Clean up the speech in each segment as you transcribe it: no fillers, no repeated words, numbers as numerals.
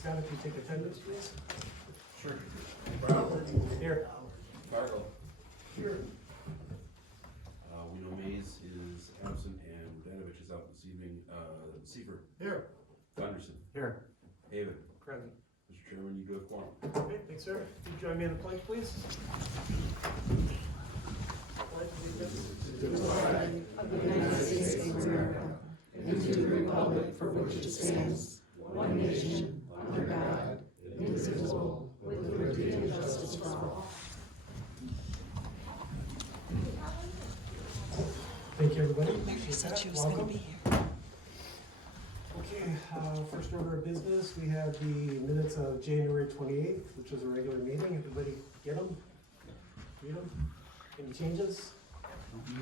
Scott, if you take attendance, please. Sure. Here. Fargo. Here. We know Mays is absent and Danovich is out this evening. Seifert. Here. Gunderson. Here. Haven. Present. Mr. Chairman, you do have quorum. Okay, thanks, sir. Can you join me in the pledge, please? To the flag of the United States of America, and to the republic for which it stands, one nation, under God, indivisible, with liberty and justice for all. Thank you, everybody. Mary Appreciate said that. she was gonna Welcome. be here. Okay, first order of business, we have the minutes of January 28th, which was a regular meeting. Everybody get them? Read them? Any changes?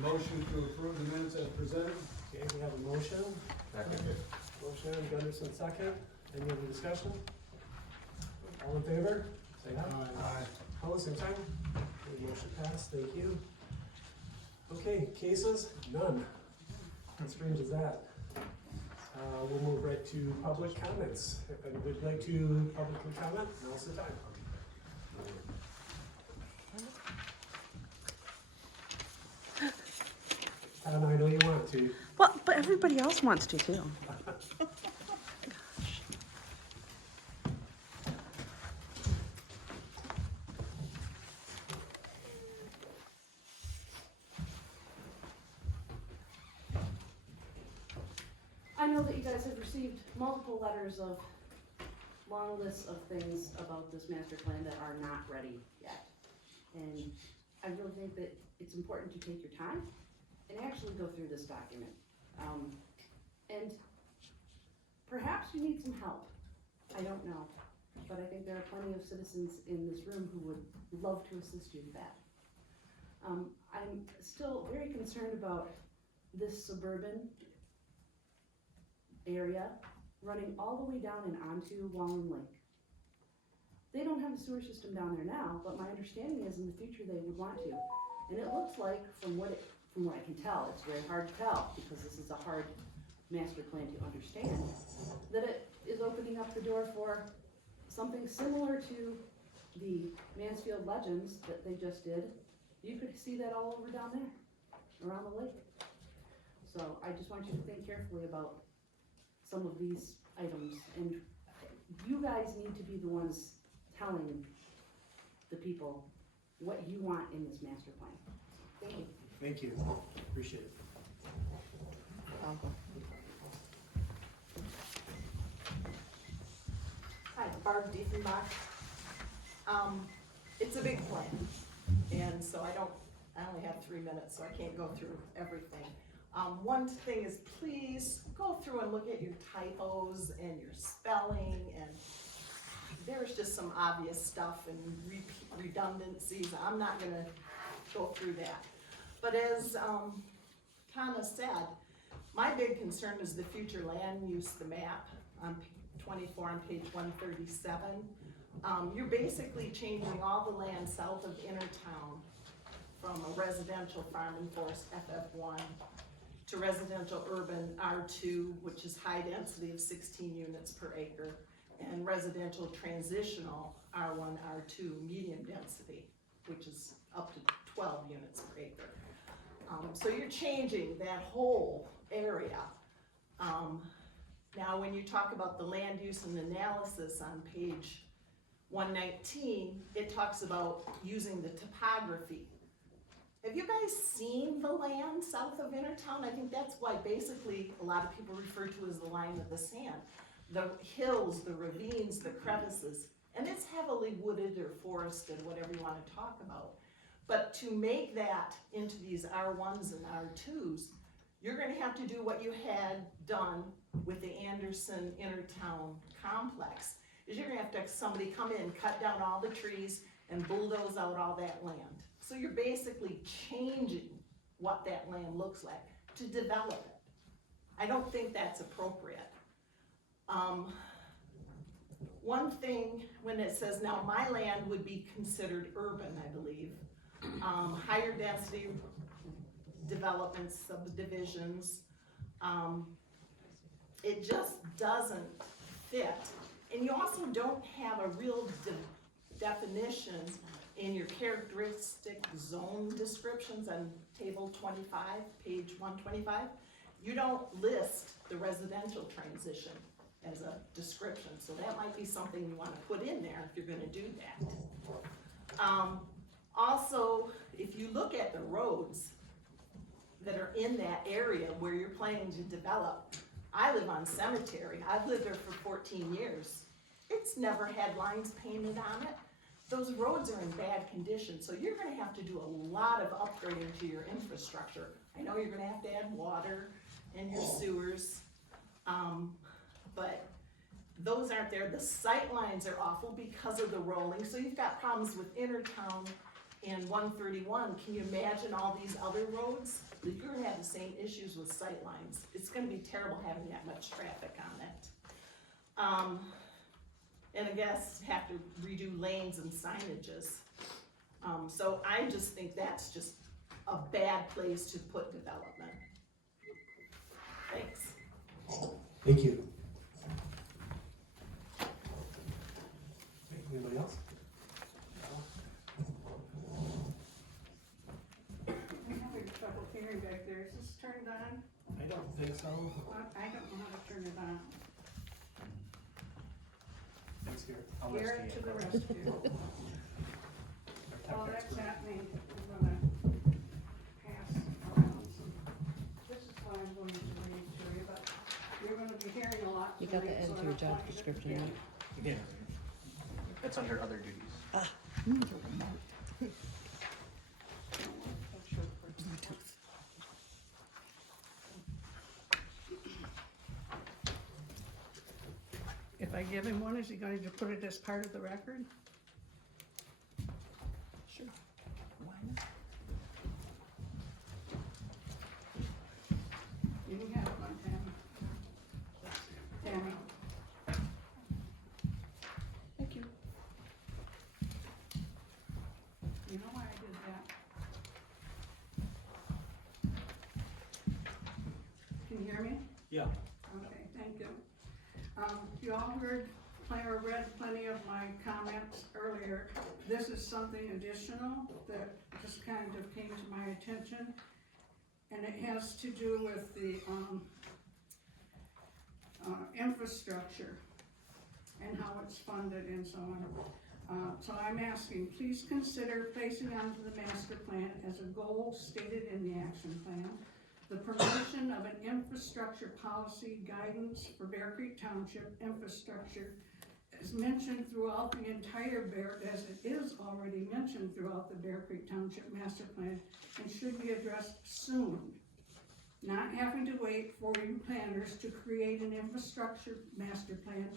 Motion to approve the minutes as presented. Okay, we have a motion. Motion, Gunderson second. Any other discussion? All in favor? Say aye. Aye. Opposed, same sign. Okay, motion passed, thank you. Okay, cases, none. How strange is that? We'll move right to public comments. If anybody would like to publicly comment, now's the time. Tom, I know you want to. Well, but everybody else wants to too. I know that you guys have received multiple letters of long lists of things about this master plan that are not ready yet. And I really think that it's important to take your time and actually go through this document. And perhaps you need some help. I don't know. But I think there are plenty of citizens in this room who would love to assist you with that. I'm still very concerned about this suburban area running all the way down and onto Wallen Lake. They don't have a sewer system down there now, but my understanding is in the future they would want to. And it looks like, from what I can tell, it's very hard to tell because this is a hard master plan to understand, that it is opening up the door for something similar to the Mansfield Legends that they just did. You could see that all over down there, around the lake. So I just want you to think carefully about some of these items, and you guys need to be the ones telling the people what you want in this master plan. Thank you. Thank you, appreciate it. Hi, Barb Diefenbach. It's a big plan, and so I only have 3 minutes, so I can't go through everything. One thing is, please go through and look at your typos and your spelling, and there's just some obvious stuff and redundancies. I'm not gonna go through that. But as Kana said, my big concern is the future land use, the map on 24 on page 137. You're basically changing all the land south of Innertown from a residential farm and forest FF1 to residential urban R2, which is high density of 16 units per acre, and residential transitional R1, R2, medium density, which is up to 12 units per acre. So you're changing that whole area. Now when you talk about the land use and analysis on page 119, it talks about using the topography. Have you guys seen the land south of Innertown? I think that's why basically a lot of people refer to as the line of the sand. The hills, the ravines, the crevices, and it's heavily wooded or forested, whatever you want to talk about. But to make that into these R1s and R2s, you're going to have to do what you had done with the Anderson Innertown complex. Is you're going to have somebody come in, cut down all the trees, and bulldoze out all that land. So you're basically changing what that land looks like to develop it. I don't think that's appropriate. One thing, when it says, now my land would be considered urban, I believe, higher density developments, subdivisions, it just doesn't fit. And you also don't have a real definition in your characteristic zone descriptions on table 25, page 125. You don't list the residential transition as a description, so that might be something you wanna put in there if you're gonna do that. Also, if you look at the roads that are in that area where you're planning to develop, I live on Cemetery, I've lived there for 14 years. It's never had lines painted on it. Those roads are in bad condition, so you're gonna have to do a lot of upgrading to your infrastructure. I know you're gonna have to add water and your sewers, but those aren't there. The sight lines are awful because of the rolling, so you've got problems with Intertown and 131. Can you imagine all these other roads? You're gonna have the same issues with sight lines. It's gonna be terrible having that much traffic on it. And I guess have to redo lanes and signages. So I just think that's just a bad place to put development. Thanks. Thank you. Okay, anybody else? I'm having trouble hearing back there. Is this turned on? I don't think so. I don't know how to turn it on. Thanks, here. Hear it to the rescue. While that's happening, I'm gonna pass around some. This is what I'm going to read to you, but you're gonna be hearing a lot You got tonight, the so end I to your don't job want you to description, forget. right? Yeah, it's under other duties. If I give him one, is he going to put it as part of the record? Sure. Why not? You can have one, Tammy. Tammy. Thank you. You know why I did that? Can you hear me? Yeah. Okay, thank you. You all heard, or read plenty of my comments earlier. This is something additional that just kind of came to my attention. And it has to do with the, infrastructure and how it's funded and so on. So I'm asking, please consider placing onto the master plan as a goal stated in the action plan, the promotion of an infrastructure policy guidance for Bear Creek Township infrastructure as mentioned throughout the entire as it is already mentioned throughout the Bear Creek Township master plan and should be addressed soon. Not having to wait for you planners to create an infrastructure master plan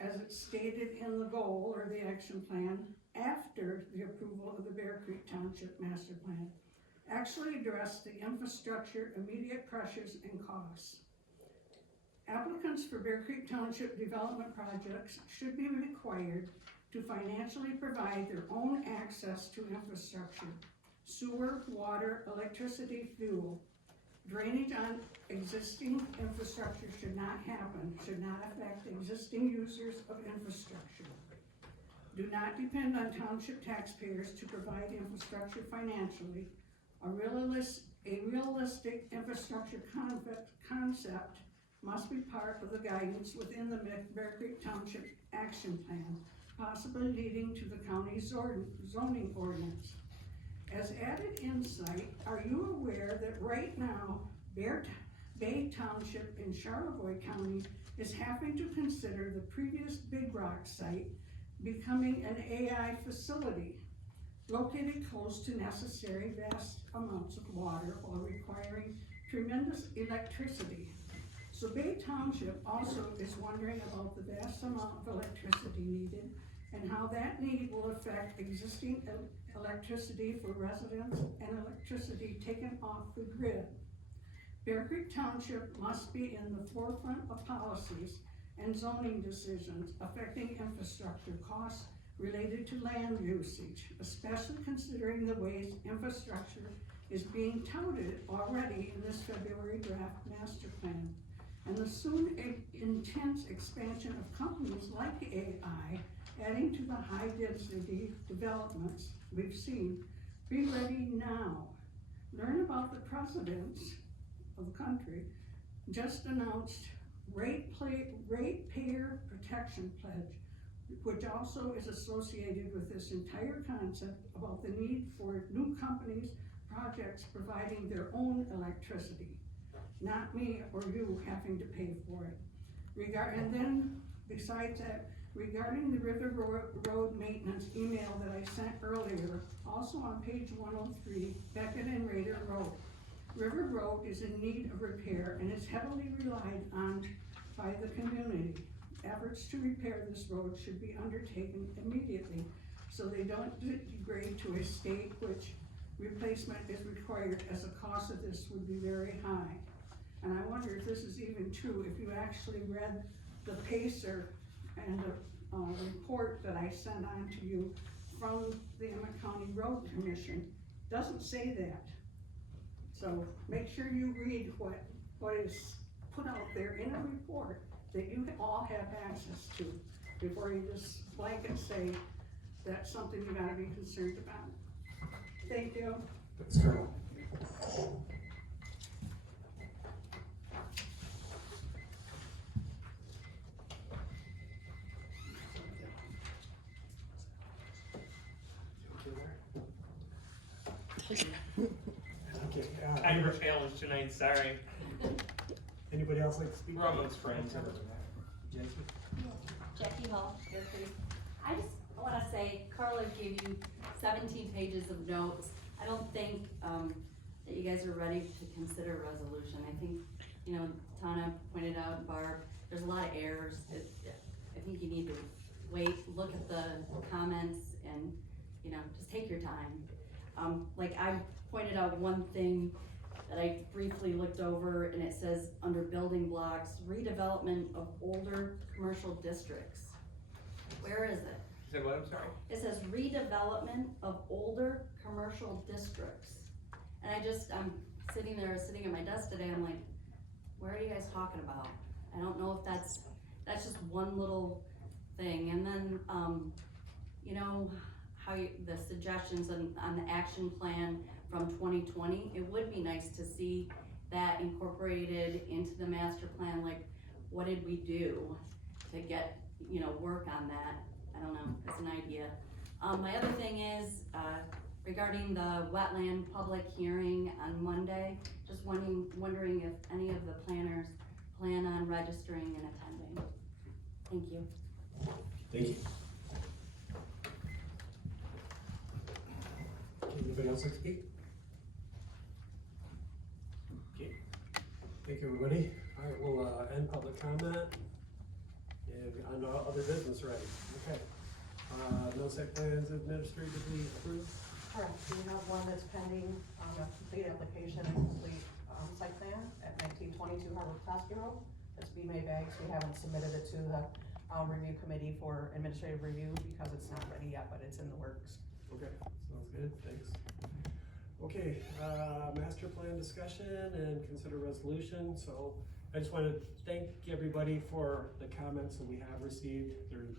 as it's stated in the goal or the action plan after the approval of the Bear Creek Township master plan. Actually address the infrastructure immediate pressures and costs. Applicants for Bear Creek Township development projects should be required to financially provide their own access to infrastructure, sewer, water, electricity, fuel. Drainage on existing infrastructure should not happen, should not affect existing users of infrastructure. Do not depend on township taxpayers to provide infrastructure financially. A realistic infrastructure concept must be part of the guidance within the Bear Creek Township Action Plan, possibly leading to the county's zoning ordinance. As added insight, are you aware that right now, Bay Township in Charlevoix County is having to consider the previous Big Rock site becoming an AI facility located close to necessary vast amounts of water while requiring tremendous electricity. So Bay Township also is wondering about the vast amount of electricity needed and how that need will affect existing electricity for residents and electricity taken off the grid. Bear Creek Township must be in the forefront of policies and zoning decisions affecting infrastructure costs related to land usage, especially considering the ways infrastructure is being touted already in this February draft master plan. and the soon intense expansion of companies like AI, adding to the high density developments we've seen. Be ready now. Learn about the presidents of the country just announced ratepayer protection pledge, which also is associated with this entire concept about the need for new companies, projects providing their own electricity, not me or you having to pay for it. And then besides that, regarding the River Road maintenance email that I sent earlier, also on page 103, Beckett and Rader Road. River Road is in need of repair and is heavily relied on by the community. Efforts to repair this road should be undertaken immediately so they don't degrade to a state which replacement is required, as the cost of this would be very high. And I wonder if this is even true, if you actually read the PACER and the report that I sent on to you from the Emmett County Road Commission. Doesn't say that. So make sure you read what is put out there in a report that you all have access to before you just blanket say that's something you gotta be concerned about. Thank you. That's true. Okay, I'm Rafael tonight, sorry. anybody else like to speak? We're almost friends. Jackie? Jackie Hall, Fairfield. I just wanna say, Carla gave you 17 pages of notes. I don't think, that you guys are ready to consider a resolution. I think, Tana pointed out, Barb, there's a lot of errors. I think you need to wait, look at the comments and, just take your time. Like I pointed out one thing that I briefly looked over, and it says under building blocks, redevelopment of older commercial districts. Where is it? You said what, I'm sorry? It says redevelopment of older commercial districts. And I'm sitting at my desk today, I'm like, where are you guys talking about? I don't know if that's just one little thing. And then, the suggestions on the action plan from 2020, it would be nice to see that incorporated into the master plan, like what did we do to get, work on that? I don't know, it's an idea. My other thing is, regarding the wetland public hearing on Monday, just wondering if any of the planners plan on registering and attending. Thank you. Thank you. Anybody else like to speak? Okay, thank you, everybody. All right, we'll end public comment and on to other business ready. Okay. No site plans administratively approved? Correct, we have one that's pending, a complete application and complete, site plan at 1922 Harvard Plaster Road. That's B. May Bags, we haven't submitted it to the, review committee for administrative review because it's not ready yet, but it's in the works. Okay, sounds good, thanks. Okay, master plan discussion and consider resolution. So I just want to thank everybody for the comments that we have received. There's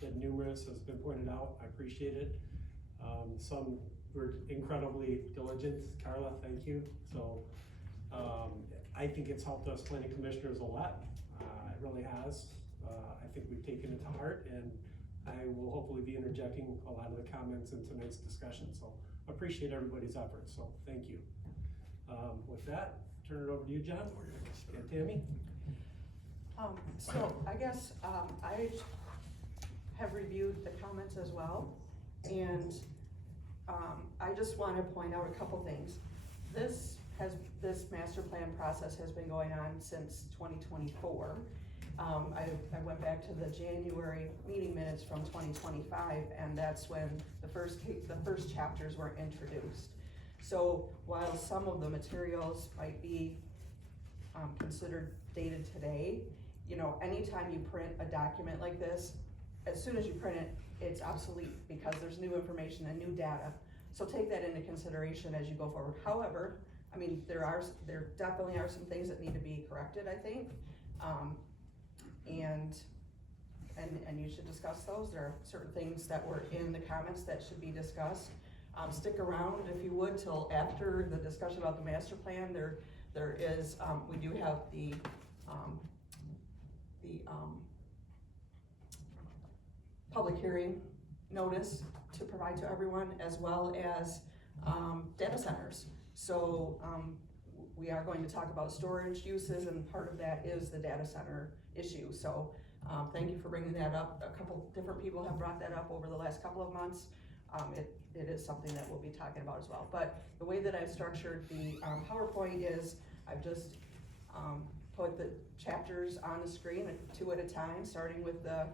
been numerous, as been pointed out. I appreciate it. Some were incredibly diligent. Carla, thank you. So I think it's helped us planning commissioners a lot. It really has. I think we've taken it to heart, and I will hopefully be interjecting a lot of the comments in tonight's discussion. So appreciate everybody's efforts, so thank you. With that, turn it over to you, John, and Tammy. So I guess, I have reviewed the comments as well, and I just want to point out a couple things. This master plan process has been going on since 2024. I went back to the January meeting minutes from 2025, and that's when the first chapters were introduced. So while some of the materials might be considered dated today, anytime you print a document like this, as soon as you print it, it's obsolete because there's new information and new data. So take that into consideration as you go forward. However, there definitely are some things that need to be corrected, I think. And you should discuss those. There are certain things that were in the comments that should be discussed. Stick around if you would till after the discussion about the master plan. There is, we do have the public hearing notice to provide to everyone, as well as data centers. So we are going to talk about storage uses, and part of that is the data center issue. So thank you for bringing that up. A couple different people have brought that up over the last couple of months. It is something that we'll be talking about as well. But the way that I've structured the PowerPoint is I've just put the chapters on the screen 2 at a time, starting with the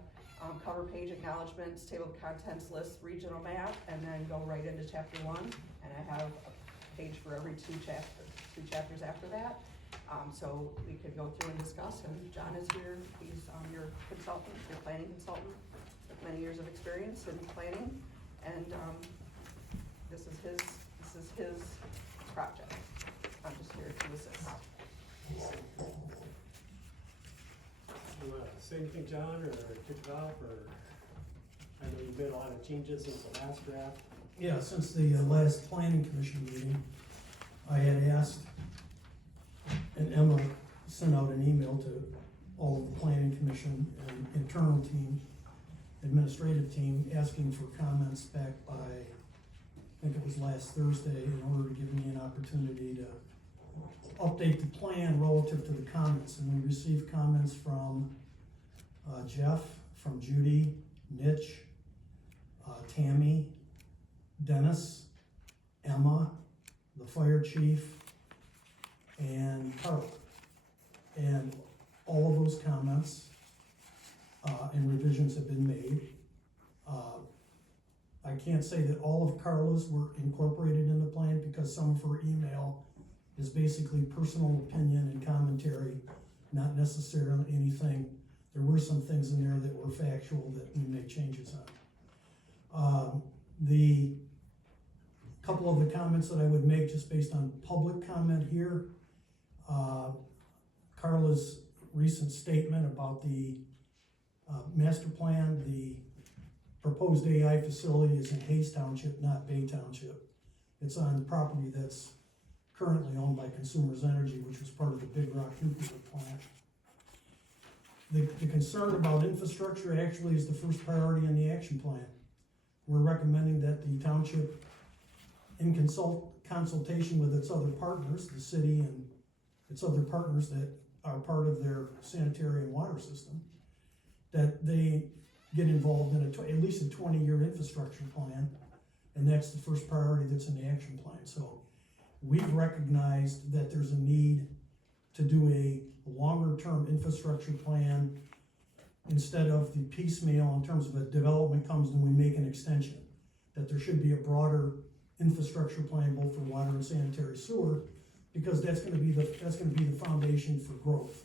cover page acknowledgements, table of contents list, regional map, and then go right into chapter 1. And I have a page for every two chapters after that. So we could go through and discuss, and John is here. He's your consultant, your planning consultant, with many years of experience in planning. And this is his project. I'm just here to assist. You wanna say anything, John, or kick it off, or I know you've made a lot of changes since the last draft. Yeah, since the last planning commission meeting, I had asked, and Emma sent out an email to all of the planning commission and internal team, administrative team, asking for comments back by, I think it was last Thursday, in order to give me an opportunity to update the plan relative to the comments. And we received comments from Jeff, from Judy, Mitch, Tammy, Dennis, Emma, the fire chief, and Carl. And all of those comments and revisions have been made. I can't say that all of Carla's were incorporated in the plan, because some of her email is basically personal opinion and commentary, not necessarily anything. There were some things in there that were factual that we made changes on. The couple of the comments that I would make just based on public comment here, Carla's recent statement about the master plan, the proposed AI facility is in Hayes Township, not Bay Township. It's on property that's currently owned by Consumers Energy, which was part of the Big Rock nuclear plant. The concern about infrastructure actually is the first priority in the action plan. We're recommending that the township, in consultation with its other partners, the city and its other partners that are part of their sanitary and water system, that they get involved in at least a 20-year infrastructure plan, and that's the first priority that's in the action plan. So we've recognized that there's a need to do a longer-term infrastructure plan instead of the piecemeal in terms of a development comes and we make an extension. That there should be a broader infrastructure plan both for water and sanitary sewer, because that's going to be the foundation for growth.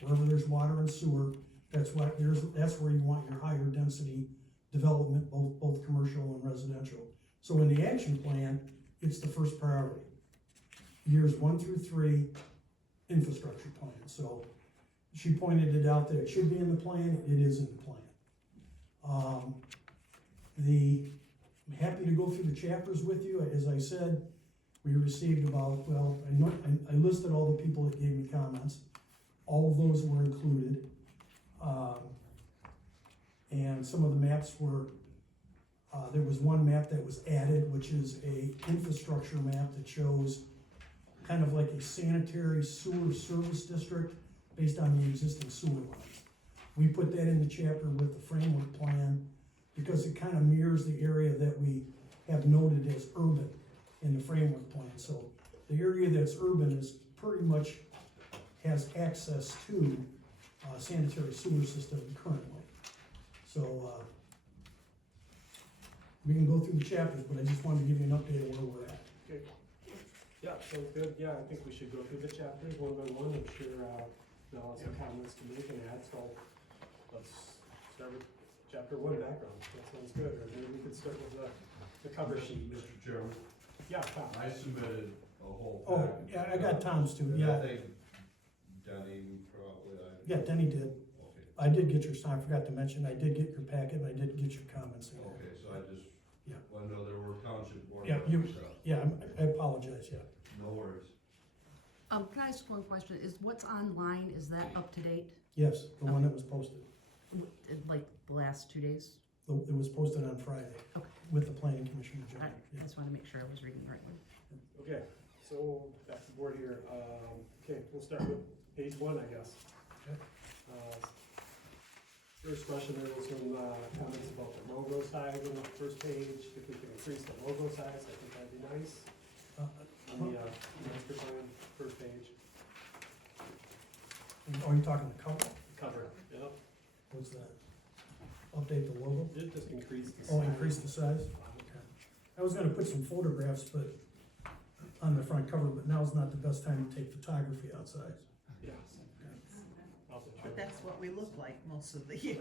Wherever there's water and sewer, that's where you want your higher density development, both commercial and residential. So in the action plan, it's the first priority. Years 1 through 3, infrastructure plan. So she pointed it out that it should be in the plan. It is in the plan. I'm happy to go through the chapters with you. As I said, we received about, well, I listed all the people that gave me comments. All of those were included. And some of the maps were, there was one map that was added, which is a infrastructure map that shows kind of like a sanitary sewer service district based on the existing sewer lines. We put that in the chapter with the framework plan because it kind of mirrors the area that we have noted as urban in the framework plan. So the area that's urban is pretty much has access to sanitary sewer system currently. So we can go through the chapters, but I just wanted to give you an update of where we're at. Okay. Yeah, sounds good. Yeah, I think we should go through the chapters one by one. I'm sure they'll have some comments to make and add, so let's start with chapter 1 background. That sounds good. Or maybe we could start with the cover sheet. Mr. Chairman, Yeah, Tom. I submitted a whole Oh, package. yeah, I got Tom's too, And yeah. I think Denny probably, Yeah, Denny did. I did get your, I forgot to mention, I did get your packet, and I did get your comments in there. Okay, so I just Yeah. wanna know there were township board Yeah, members out. Yeah, I apologize, yeah. No worries. Can I ask one question? Is what's online, is that up to date? Yes, the one that was posted. Like the last 2 days? It was posted on Friday. Okay. With the planning commission I agenda. Yeah. just wanted to make sure I was reading the right one. Okay, so back to the board here. Okay, we'll start with page one, I guess. Okay. First question, there was some comments about the logo size on the first page. If we can increase the logo size, I think that'd be nice. On the master plan, first page, Oh, you're talking the cover? cover, yep. What's that? Update the logo? Just increase the size. Oh, increase the size? Okay. I was gonna put some photographs, but on the front cover, but now's not the best time to take photography outside. Yeah. But that's what we look like most of the year.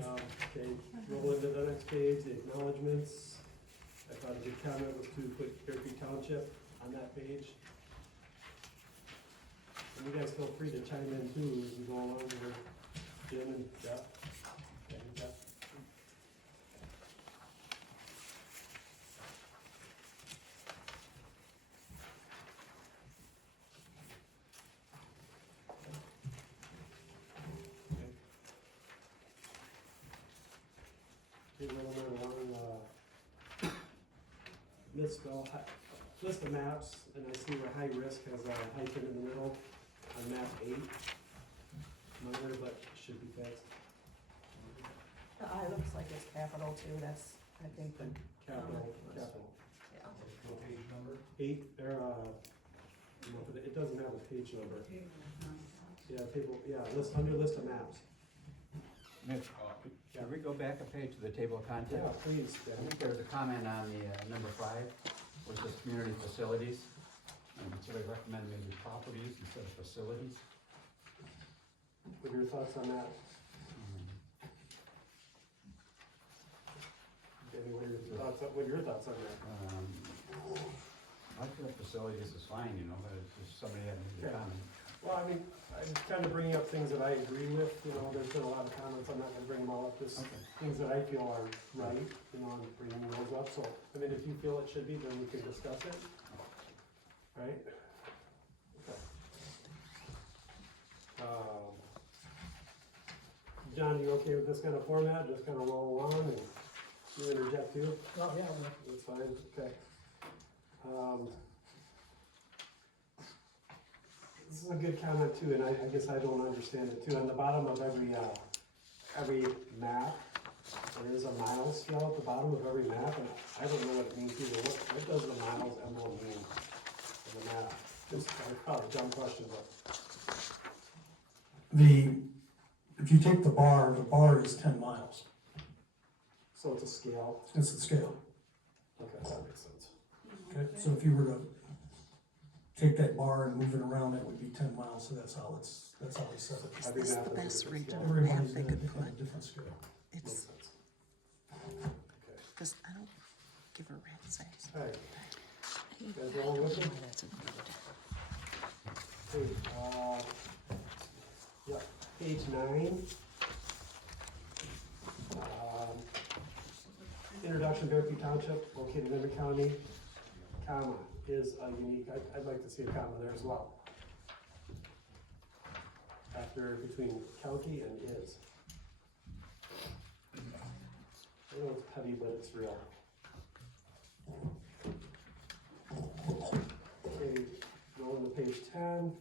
Okay, roll into the next page, the acknowledgements. I thought a good comment was to put Bear Creek Township on that page. And you guys feel free to chime in too as we go along here. Jim and Jeff. And Jeff. Okay, rolling along, list of maps, and I see where high risk has a hyphen in the middle on map 8. Minor, but should be fixed. The I looks like it's capital too, that's, I think, the. Capital. Yeah. What page number? 8, there, it doesn't have a page number. Yeah, list, under list of maps. Mitch, can we go back a page to the table of Yeah, contents? please, I Dan. think there was a comment on the number 5, where it says community facilities. So they recommend maybe properties instead of facilities. What are your thoughts on that? Danny, what are your thoughts on that? I feel facilities is fine, you know, but if somebody had a Yeah. comment. Well, I mean, I'm kind of bringing up things that I agree with, you know, there's been a lot of comments, I'm not gonna bring them all up, just Okay. things that I feel are right, you know, I'm bringing those up, so, I mean, if you feel it should be, then we can discuss it. Right? Okay. John, you okay with this kind of format, just kind of roll along and you interject too? Oh, yeah, That's fine, okay. This is a good comment too, and I guess I don't understand it too. On the bottom of every map, there is a miles scale at the bottom of every map, and I don't know what it means either. What does the miles emblem mean on the map? Just probably a dumb question, but if you take the bar is 10 miles. so it's a scale. It's the scale. Okay, that makes sense. Okay, so if you were to take that bar and move it around, that would be 10 miles, so that's how they set it. Every Is this map the is a best different regional scale. map Everybody's they gonna could have a put? different scale. Makes It's, sense. Okay. because I don't give a rat's ass. All right. I hate Guys that. all with it? That's included. Okay, yeah, page 9. Introduction, Bear Creek Township, located in the county, comma, is a unique, I'd like to see a comma there as well. After, between county and is. I know it's petty, but it's real. Okay, going to page 10.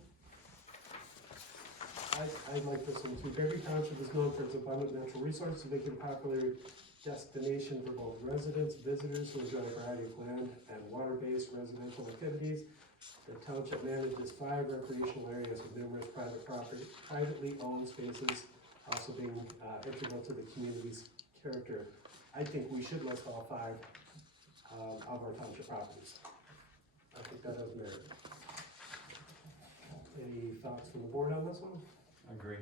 I like this one too. Bear Creek Township is known for its abundant natural resources, making it a popular destination for both residents, visitors who enjoy a variety of land and water-based residential activities. The township manages 5 recreational areas with numerous privately owned spaces, also being integral to the community's character. I think we should list all 5 of our township properties. I think that has merit. Any thoughts from the board on this one? Agree.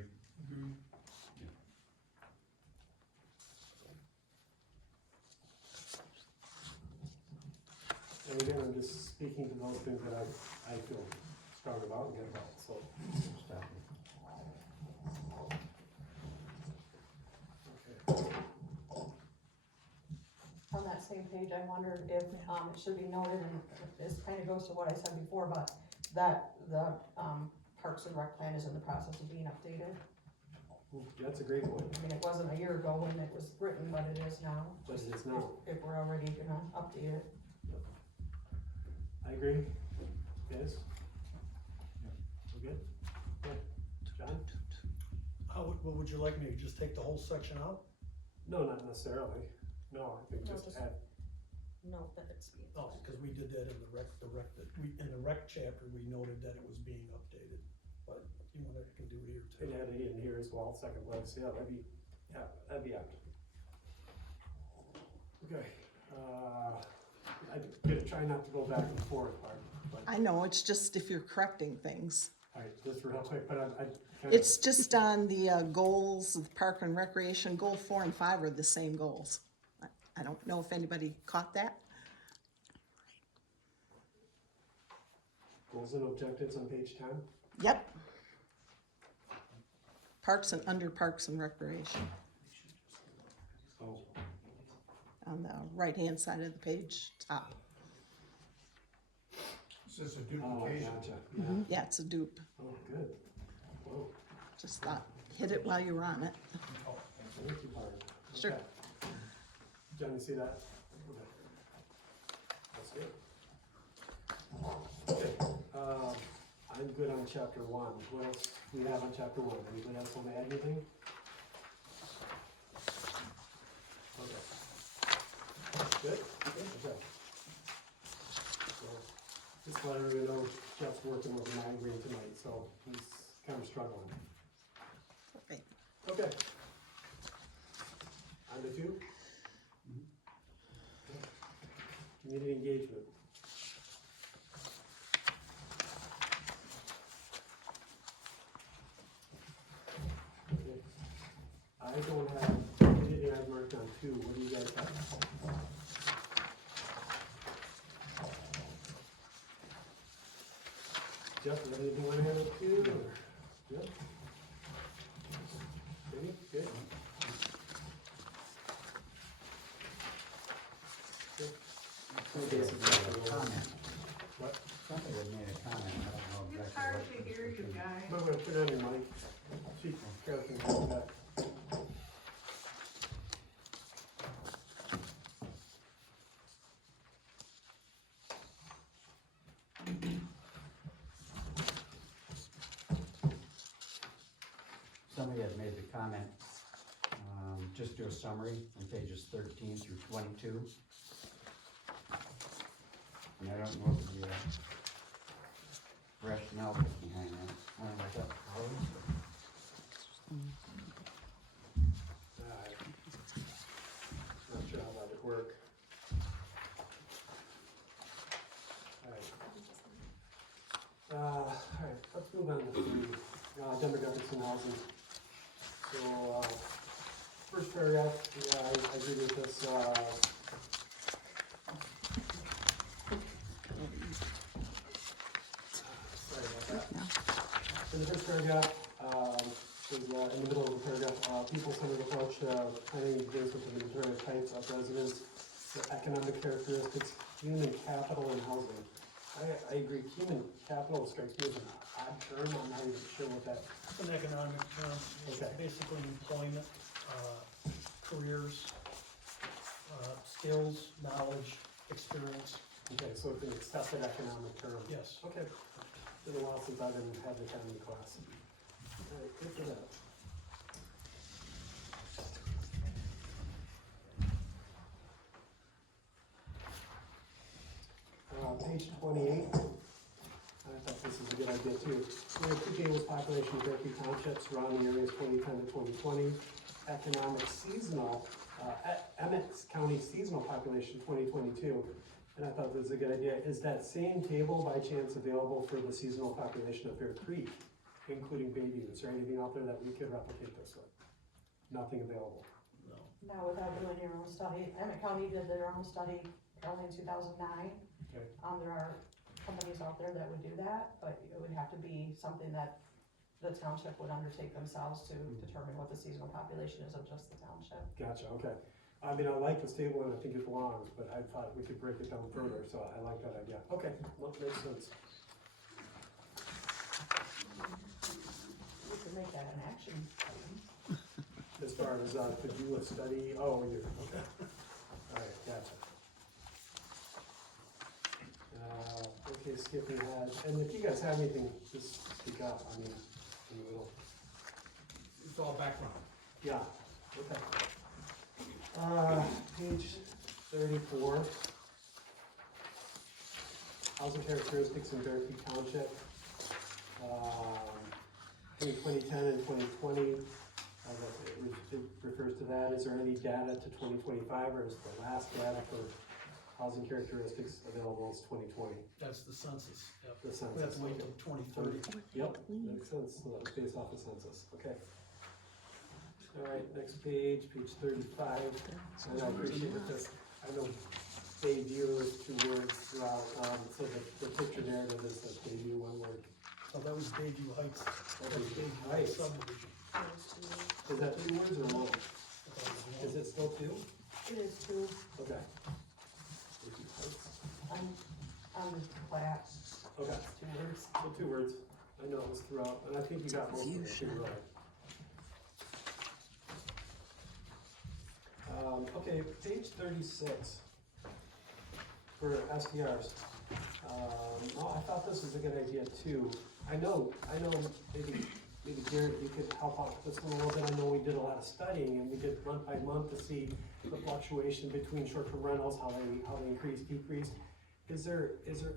And again, I'm just speaking to those things that I feel talk about and get about, so. Stop it. Okay. On that same page, I wondered if, it should be noted, and this kind of goes to what I said before, but that the, Parks and Rec plan is in the process of being updated. That's a great point. I mean, it wasn't a year ago when it was written, but it is now. But it is now. If we're already gonna update it. I agree. Yes? We're good? Okay. John? What would you like me to just take the whole section out? No, not necessarily. No, I think No, just just- add, Note that it's being. Oh, because we did that in the rec in the rec chapter, we noted that it was being updated, but you want, I can do it here too. and add it in here as well, second place, yeah, that'd be apt. Okay, I'm gonna try not to go back and forth, Barb, but, I know, it's just if you're correcting things. alright, just real quick, but I kind of. It's just on the goals of Park and Recreation, goal 4 and 5 are the same goals. I don't know if anybody caught that. Goals and objectives on page 10. Yep. Under Parks and Recreation, Oh, on the right-hand side of the page, top. This is a oh, duplication. gotcha, Mm-hmm. yeah, Yeah, it's a dupe. oh, good. Whoa, Just thought, hit it while you were on it. thank you, Barb. Sure. Okay. John, you see that? Okay. That's good. Okay, I'm good on chapter 1. What else we have on chapter 1? Anybody else want to add anything? Okay. Good? Okay. So, just let everybody know Jeff's working with a migraine tonight, so he's kind of struggling. Okay. Okay. On to 2? Community engagement. Okay. I don't have anything I've marked on 2. What do you guys have? Jeff, is there anything you want to add on 2? Good? Any? Good? Good. Somebody had made a comment. What? Somebody had made a comment, I don't know exactly what. It's hard to hear you guys. Wait, put it on your mic. She, Carol can hold that. Somebody had made the comment, just do a summary on pages 13 through 22. And I don't know what the rationale behind that. I don't know what that was. Not sure how that would work. Alright, let's move on to 3, demographics and housing. So, first paragraph, yeah, I agree with this, sorry about that. In the first paragraph, in the middle of the paragraph, people-centered approach to planning engagement with the majority types of residents, the economic characteristics, human capital and housing. I agree, human capital strikes me as an odd term, I'm not even sure what that, An economic term, Okay. basically employment, careers, skills, knowledge, experience, okay, so it's an excessive economic term. yes. Okay, it's been a while since I've been had the economy class. All right, good for that. Page 28, I thought this is a good idea too. We have 2 tables, population of Berkeley Township, surrounding areas 2010 to 2020, economic seasonal, Emmett County seasonal population 2022. And I thought this was a good idea. Is that same table by chance available for the seasonal population of Bear Creek, including baby use, or anything out there that we could replicate this with? Nothing available. No. Now, without doing your own study, Emmett County did their own study probably in 2009. Okay. There are companies out there that would do that, but it would have to be something that the township would undertake themselves to determine what the seasonal population is of just the township. Gotcha, okay. I mean, I like this table and I think it belongs, but I thought we could break it down further, so I like that idea. Okay, well, makes sense. We could make that an action item. As far as, to do a study, oh, we do, okay. All right, gotcha. Okay, skipping ahead, and if you guys have anything, just speak up, I mean, we will. It's all background. Yeah, okay. Page 34. Housing characteristics in Bear Creek Township. Between 2010 and 2020, it refers to that. Is there any data to 2025, or is the last data for housing characteristics available is 2020? That's the census. Yep. The census. We have to wait till 2030. Yep, makes sense. So that was based off the census. Okay. All right, next page, page 35. And I appreciate this. I know Bayview is 2 words throughout, so the picture narrative is that Bayview 1 word. So that was Bayview Heights. That was Bayview Heights. subdivision. Is that 2 words or 1? Is it still 2? It is too, Okay. Bayview Heights. on the plat, Okay, it's 2 words. so 2 words. I know it was throughout, and I think you got most of it, you're right. Okay, page 36 for SDRs. Oh, I thought this was a good idea too. I know, maybe Garrett, you could help out with this one a little bit. I know we did a lot of studying and we did month by month to see the fluctuation between short-term rentals, how they increase, decrease. Is there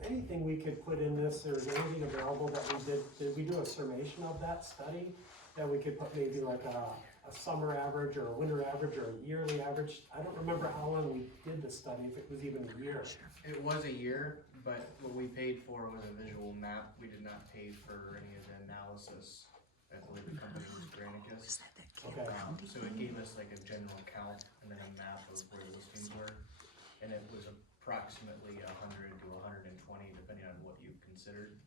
anything we could put in this, or is there anything available that we did we do a summation of that study? That we could put maybe like a summer average or a winter average or a yearly average? I don't remember how long we did the study, if it was even a year. It was a year, but what we paid for was a visual map. We did not pay for any of the analysis. I believe the company was Granicus. Okay. So it gave us like a general count and then a map of where the listings were. And it was approximately 100 to 120, depending on what you considered.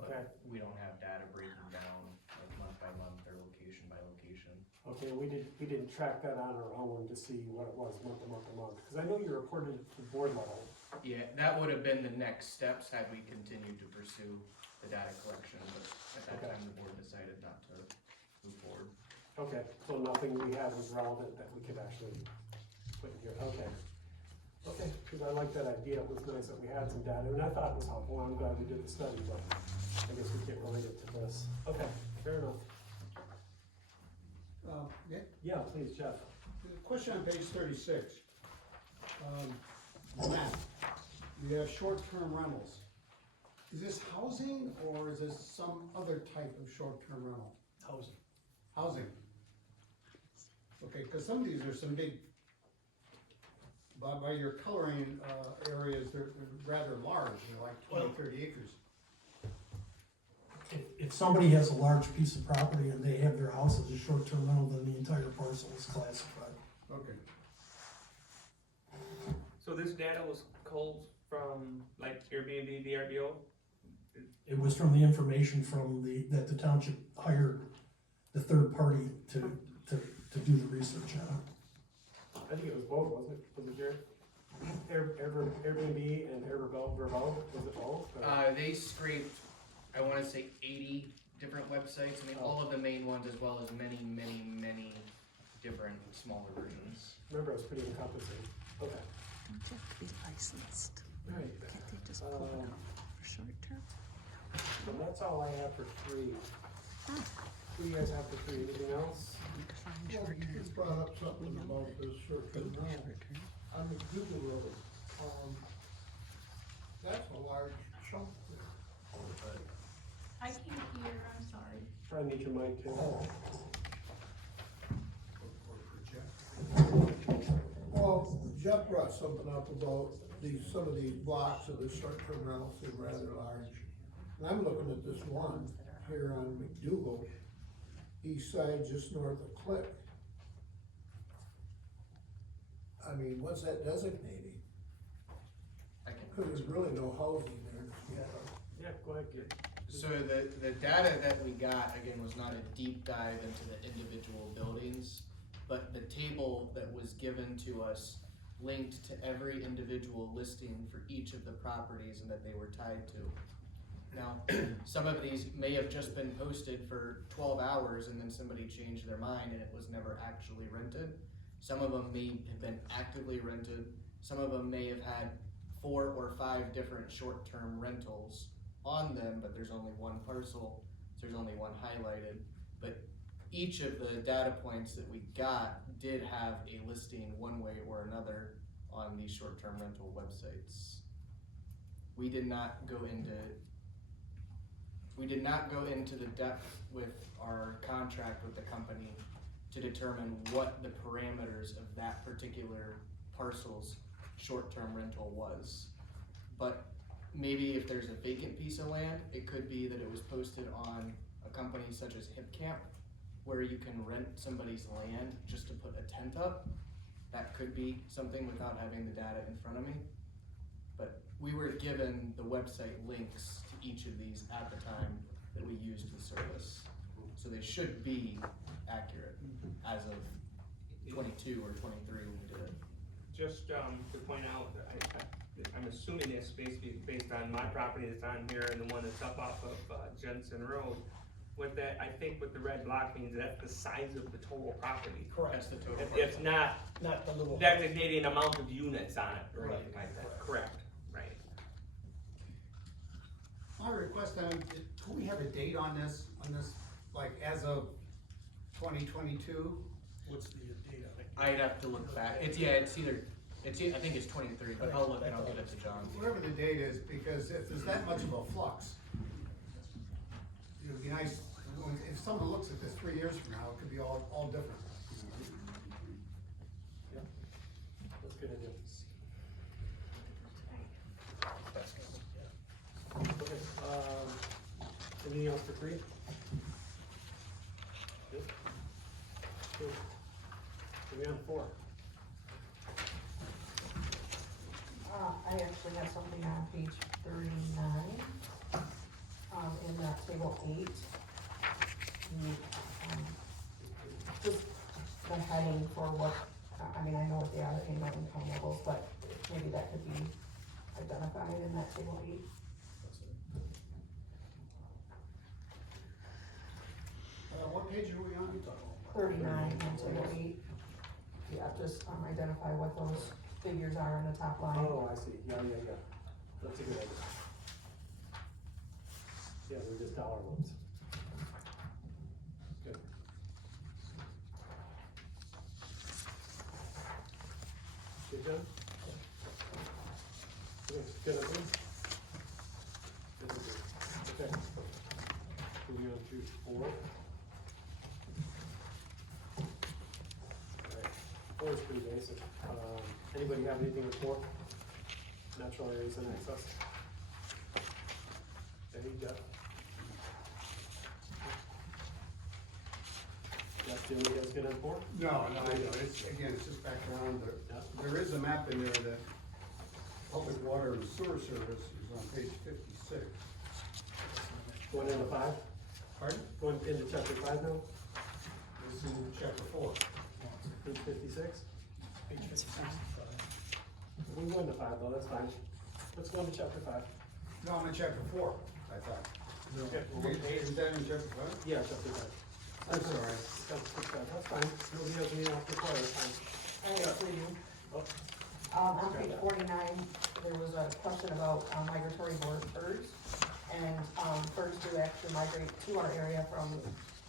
Okay. But we don't have data breaking down like month by month or location by location. Okay, we didn't track that on our own to see what it was month to month to month, because I know you reported it to board level. Yeah, that would have been the next steps had we continued to pursue the data collection, but at that Okay. time the board decided not to move forward. Okay, so nothing we had was relevant that we could actually put in here, okay. Okay, because I like that idea, it was nice that we had some data, and I thought it was helpful, I'm glad we did the study, but I guess we can't relate it to this. Okay, fair enough. Yeah, Yeah, please, Jeff. question on page 36. The map, you have short-term rentals. Is this housing or is this some other type of short-term rental? Housing. Housing. Okay, because some of these are some big, by your coloring areas, they're rather large, they're like 20, 30 acres. If somebody has a large piece of property and they have their house as a short-term rental, then the entire parcel is classified. Okay. So this data was culled from like Airbnb, VRBO? It was from the information that the township hired the third party to do the research on. I think it was both, wasn't it? Was it Jared? Airbnb and Verbo, was it both? or- They scraped, I wanna say 80 different websites, I mean, all of the main ones as well as many, many, many different smaller versions. Remember, it was pretty encompassing. Okay. Don't you have to be licensed? All right. Can't they just pull it off for short term? So that's all I have for 3. What do you guys have for 3? Anything else? Define Well, short you term. just brought up something about this short-term rental. Short term. On the Google Road, that's a large chunk there. I can't hear, I'm sorry. Try and meet your mic too. Well, Jeff brought something up about some of these blocks of the short-term rentals seem rather large. And I'm looking at this one here on McDougal, east side just north of Click. I mean, what's that designating? I can. Because there's really no housing there. Yeah, go ahead, Gary. So the data that we got, again, was not a deep dive into the individual buildings, but the table that was given to us linked to every individual listing for each of the properties and that they were tied to. Now, some of these may have just been posted for 12 hours and then somebody changed their mind and it was never actually rented. Some of them may have been actively rented. Some of them may have had 4 or 5 different short-term rentals on them, but there's only one parcel, so there's only one highlighted. But each of the data points that we got did have a listing one way or another on these short-term rental websites. We did not go into the depth with our contract with the company to determine what the parameters of that particular parcel's short-term rental was. But maybe if there's a vacant piece of land, it could be that it was posted on a company such as Hip Camp, where you can rent somebody's land just to put a tent up. That could be something without having the data in front of me. But we were given the website links to each of these at the time that we used the service. So they should be accurate as of 22 or 23 when we did it. Just to point out, I'm assuming it's basically based on my property that's on here and the one that's up off of Jensen Road. What that, I think what the red block means, that's the size of the total property. Correct. That's the total. It's not Not the little. designating amount of units on it or anything like that. Correct. Correct, right. My request then, can we have a date on this, like as of 2022? What's the data? I'd have to look back. I think it's 23, but I'll look and I'll give it to John. Whatever the date is, because if there's that much of a flux, it would be nice, if someone looks at this 3 years from now, it could be all different. Yeah, that's a good idea. Okay, anything else for 3? Good. Good. Moving on to 4. I actually have something on page 39, in that table 8. Just the heading for what, I mean, I know what they are, annual income levels, but maybe that could be identified in that table 8. What page are we on? 39 on table 8. Yeah, just identify what those figures are in the top line. Oh, I see, yeah. That's a good idea. Yeah, they're just dollar ones. Good. Good, John? Good, I think. Good. Okay. Moving on to 4. Alright, 4 is pretty basic. Anybody have anything with 4? Natural areas and access? Any, Jeff? Jeff, do you guys get on 4? No, it's just background. There is a map in there that Public Water and Sewer Service is on page 56. Going into 5? Pardon? Going into chapter 5 now? This is in chapter 4. Page 56? We can go into 5 though, that's fine. Let's go into chapter 5. No, I'm in chapter 4, I thought. Okay. Is that in chapter 5? Yeah, chapter 5. I'm sorry. That's fine. Nobody has anything else to require, that's fine. I actually do. Oh. On page 49, there was a question about migratory birds. And birds do actually migrate to our area from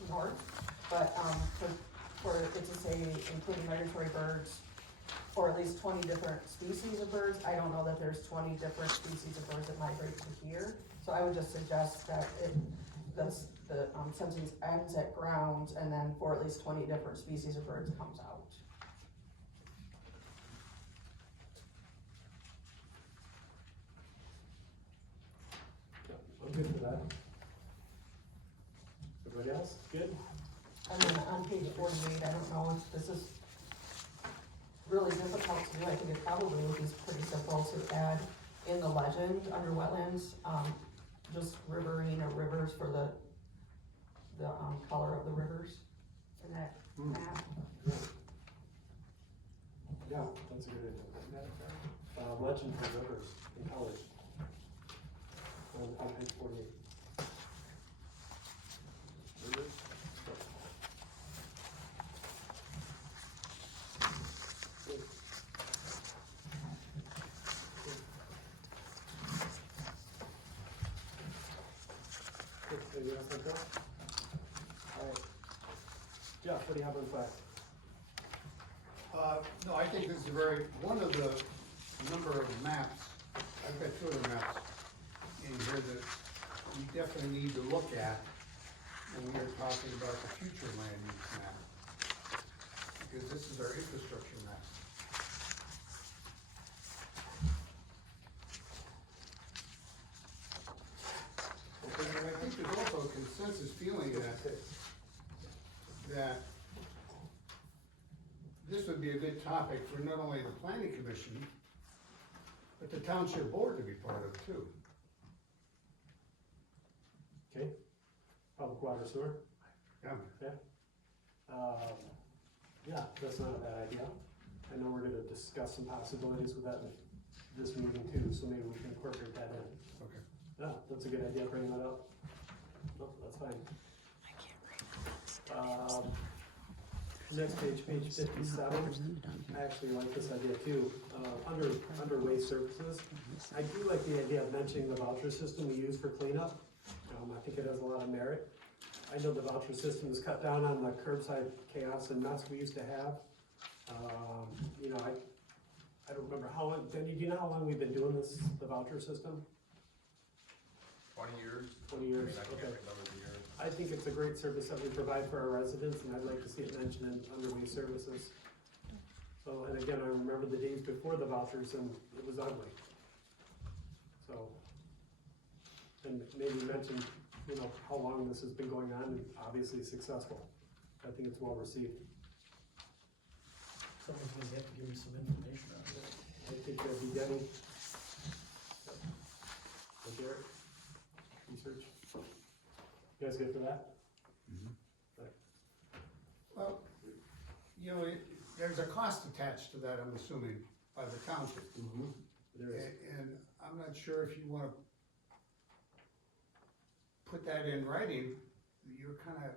north. But for it to say including migratory birds, or at least 20 different species of birds, I don't know that there's 20 different species of birds that migrate to here. So I would just suggest that the sentence ends at grounds, and then for at least 20 different species of birds comes out. I'm good for that. Everybody else, good? And then on page 48, I don't know if this is really difficult to do. I think it probably would be pretty simple to add in the legend under wetlands, just riverine or rivers for the color of the rivers in that map. Yeah, that's a good idea. Legend for rivers in colors. On page 48. Rivers? Good. Good, anything else like that? Alright. Jeff, what do you have on file? No, I think this is one of the number of maps, I've got two other maps in here that we definitely need to look at when we're talking about the future land use map. Because this is our infrastructure map. And I think there's also a consensus feeling that this would be a good topic for not only the planning commission, but the township board to be part of too. Okay, public water sewer? Yeah. Okay. Yeah, that's not a bad idea. I know we're gonna discuss some possibilities with that in this meeting too, so maybe we can incorporate that in. Okay. Yeah, that's a good idea, bringing that up. No, that's fine. Next page, page 57. I actually like this idea too. Under waste services, I do like the idea of mentioning the voucher system we use for cleanup. I think it has a lot of merit. I know the voucher system has cut down on the curbside chaos and mess we used to have. You know, I don't remember how long, Benny, do you know how long we've been doing this, the voucher system? 20 years? 20 years, I can't okay. remember the year. I think it's a great service that we provide for our residents, and I'd like to see it mentioned in under waste services. So, and again, I remember the days before the vouchers, and it was ugly. So, and maybe mention, you know, how long this has been going on, and obviously successful. I think it's well received. Someone's gonna have to give me some information on that. I think that'd be Denny. Or Derek, research. You guys good for that? Well, you know, there's a cost attached to that, I'm assuming, by the township. There is. And I'm not sure if you wanna put that in writing, you're kinda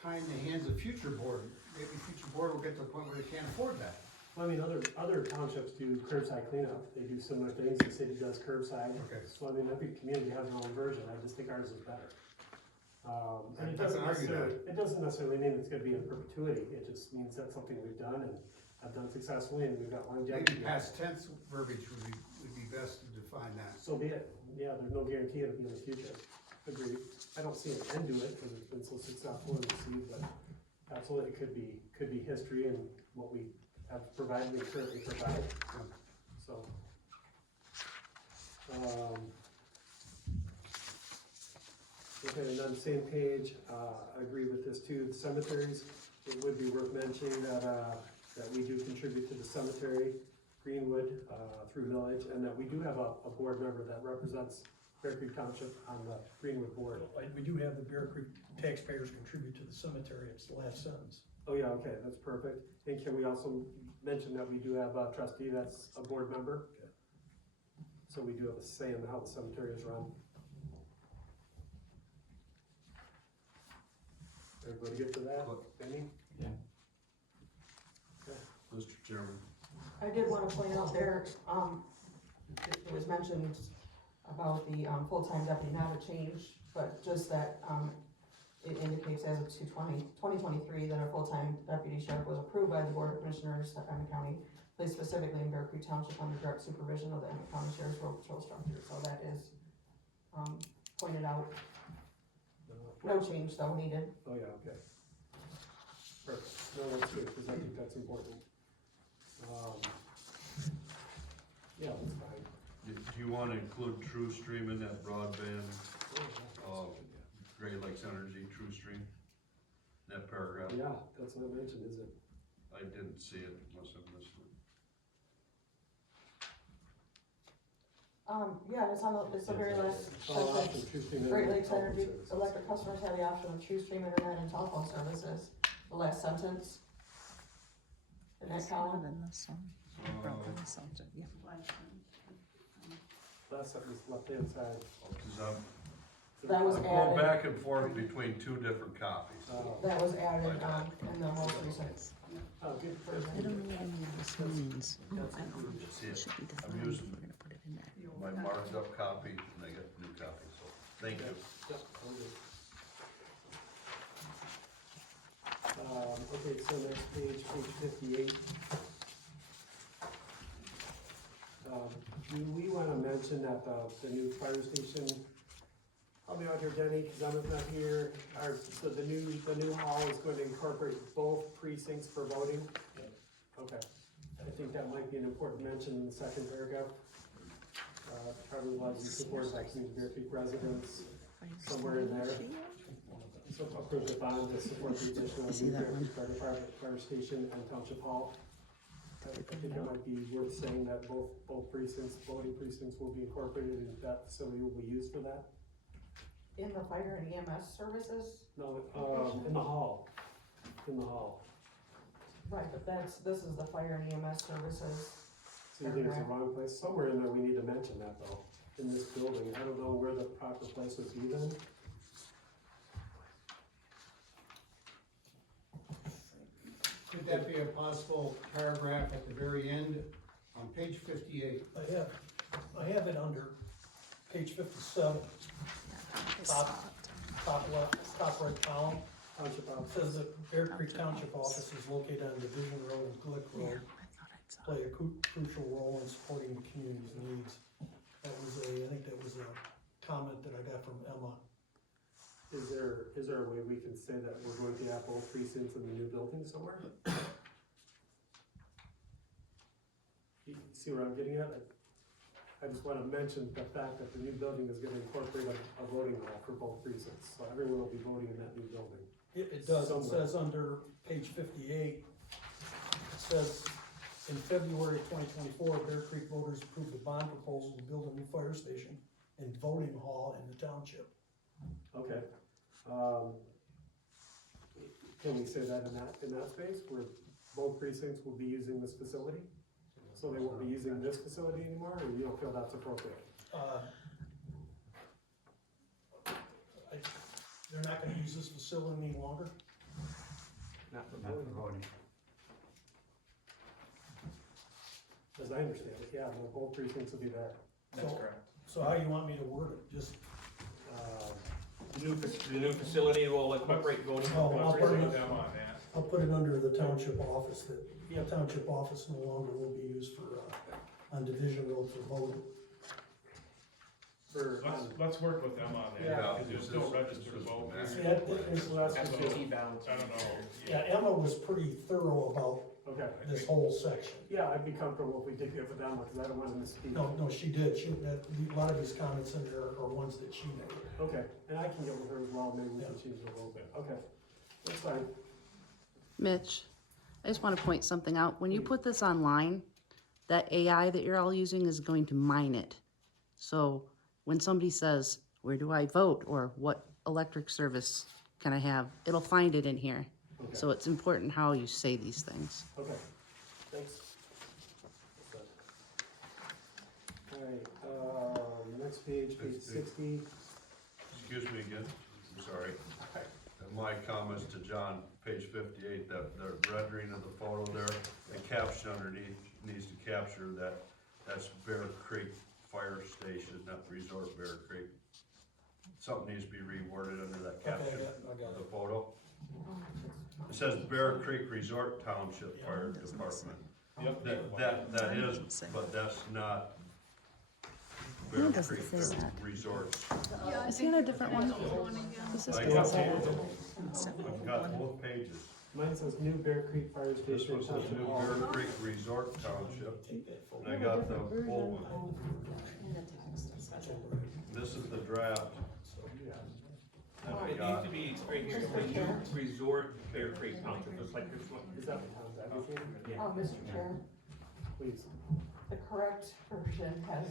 tying the hands of future board. Maybe future board will get to the point where they can't afford that. Well, I mean, other townships do curbside cleanup, they do similar things, the city does curbside. Okay. So I mean, every community has their own version, I just think ours is better. And I doesn't argue it doesn't necessarily mean it's gonna be in perpetuity, it just means that's something we've done and have done successfully and we've got longevity. Maybe past tense verbiage would be best to define that. So be it, yeah, there's no guarantee it'll be in the future, agreed. I don't see an end to it, because it's been so successful and received, but absolutely, it could be history and what we have provided and currently provide, so. Okay, and on the same page, I agree with this too, the cemeteries, it would be worth mentioning that we do contribute to the cemetery, Greenwood, through Village, and that we do have a board member that represents Bear Creek Township on the Greenwood board. We do have the Bear Creek taxpayers contribute to the cemetery, it's the last sentence. Oh yeah, okay, that's perfect. And can we also mention that we do have a trustee that's a board member? Okay. So we do have a say in how the cemetery is run. Everybody good for that? Benny? Yeah. Okay. Mr. Chairman. I did wanna point out there, it was mentioned about the, full-time deputy, not a change, but just that, it indicates as of 2023 that a full-time deputy sheriff was approved by the Board of Commissioners of Emmett County, placed specifically in Bear Creek Township under direct supervision of the Emmett County Sheriff's Road Patrol structure, so that is, pointed out. No change though needed. Oh yeah, okay. Perfect. No, that's good, because I think that's important. Yeah, that's fine. Do you wanna include True Stream in that broadband, Great Lakes Energy True Stream? That paragraph? Yeah, that's not mentioned, is it? I didn't see it, must have missed Yeah, it's on the, it's the very last Oh, sentence. option, true stream Great internet Lakes telephone Energy, services. electric customers have the option of true stream internet and telephone services. The last sentence. In that It's column. not in this one. Broken something, yeah. Last sentence, left-hand side. That was I'm added. going back and forth between two different copies. That was added, in the most recent. Oh, good. I don't know what any of this means. No, I don't. See It it? should be I'm defined. using We're gonna put it in there. my marked up copy, and I got the new copy, so, thank you. Yep, all good. Okay, so next page 58. Do we wanna mention that the new fire station, help me out here, Denny, cause I'm not here, so the new hall is going to incorporate both precincts for voting? Okay, I think that might be an important mention in the second paragraph. Probably loves the support by community Bear Creek residents, somewhere in there. So approve the bond to support the additional see that Bear one? Creek Fire Department, Fire Station, and Township Hall. I think it might be worth saying that both precincts, voting precincts will be incorporated, and that facility will be used for that. In the fire and EMS services? No, in the hall, Right, but this is the fire and EMS services. So you think it's the wrong place? Somewhere in there, we need to mention that though, in this building. I don't know where the proper place would be then. Could that be a possible paragraph at the very end on page 58? I have it under page 57, top left, top right column. Township It office. says that Bear Creek Township office is located on Division Road and Glick Yeah, Road, I thought I saw. play a crucial role in supporting the community's needs. That was I think that was a comment that I got from Emma. Is there a way we can say that we're going to have both precincts in the new building somewhere? You see where I'm getting at? I just wanna mention the fact that the new building is gonna incorporate a voting hall for both precincts, so everyone will be voting in that new building. It does, it Somewhere. says under page 58, it says, in February 2024, Bear Creek voters approved a bond proposal to build a new fire station and voting hall in the township. Okay. Can we say that in that space, where both precincts will be using this facility? So they won't be using this facility anymore, or you don't feel that's appropriate? They're not gonna use this facility any longer? Not for Not for voting, voting. as I understand it, yeah, no, both precincts will be there. That's So- correct. So how you want me to word it? Just, The new facility will incorporate voting. I'll put it under the township office, that, township office no longer will be used for, on Division Road for voting. Let's work with them on that, Yeah. because you'll still register to vote. Absentee ballots. I don't know. Yeah, Emma was pretty thorough about Okay, this whole section. yeah, I'd be comfortable if we did get with Emma, because I don't want to misspeak. No, she did, a lot of these comments in there are ones that she made. Okay, and I can get with her as well, maybe we can change it a little bit, okay, that's fine. Mitch, I just wanna point something out. When you put this online, that AI that you're all using is going to mine it. So when somebody says, where do I vote, or what electric service can I have, it'll find it in here. Okay. So it's important how you say these things. Okay, thanks. Alright, next page 60. Excuse me again, I'm sorry. My comments to John, page 58, that the rendering of the photo there, the caption underneath needs to capture that that's Bear Creek Fire Station, not Resort Bear Creek. Something needs to be reworded under that caption of the photo. It says Bear Creek Resort Township Fire Department. Yep. That is, but that's not Bear Mine doesn't Creek say that. Resorts. Is he on a different one? This is I the got one. I've got both pages. Mine says New Bear Creek Fire This Station. one says Township New Hall. Bear Creek Resort Township, and I got the old one. This is the draft. that I It needs got. to be right here, the new resort Bear Creek Township, just like this one. Is that the town's everything? Oh, Mr. Chair, Please. The correct version has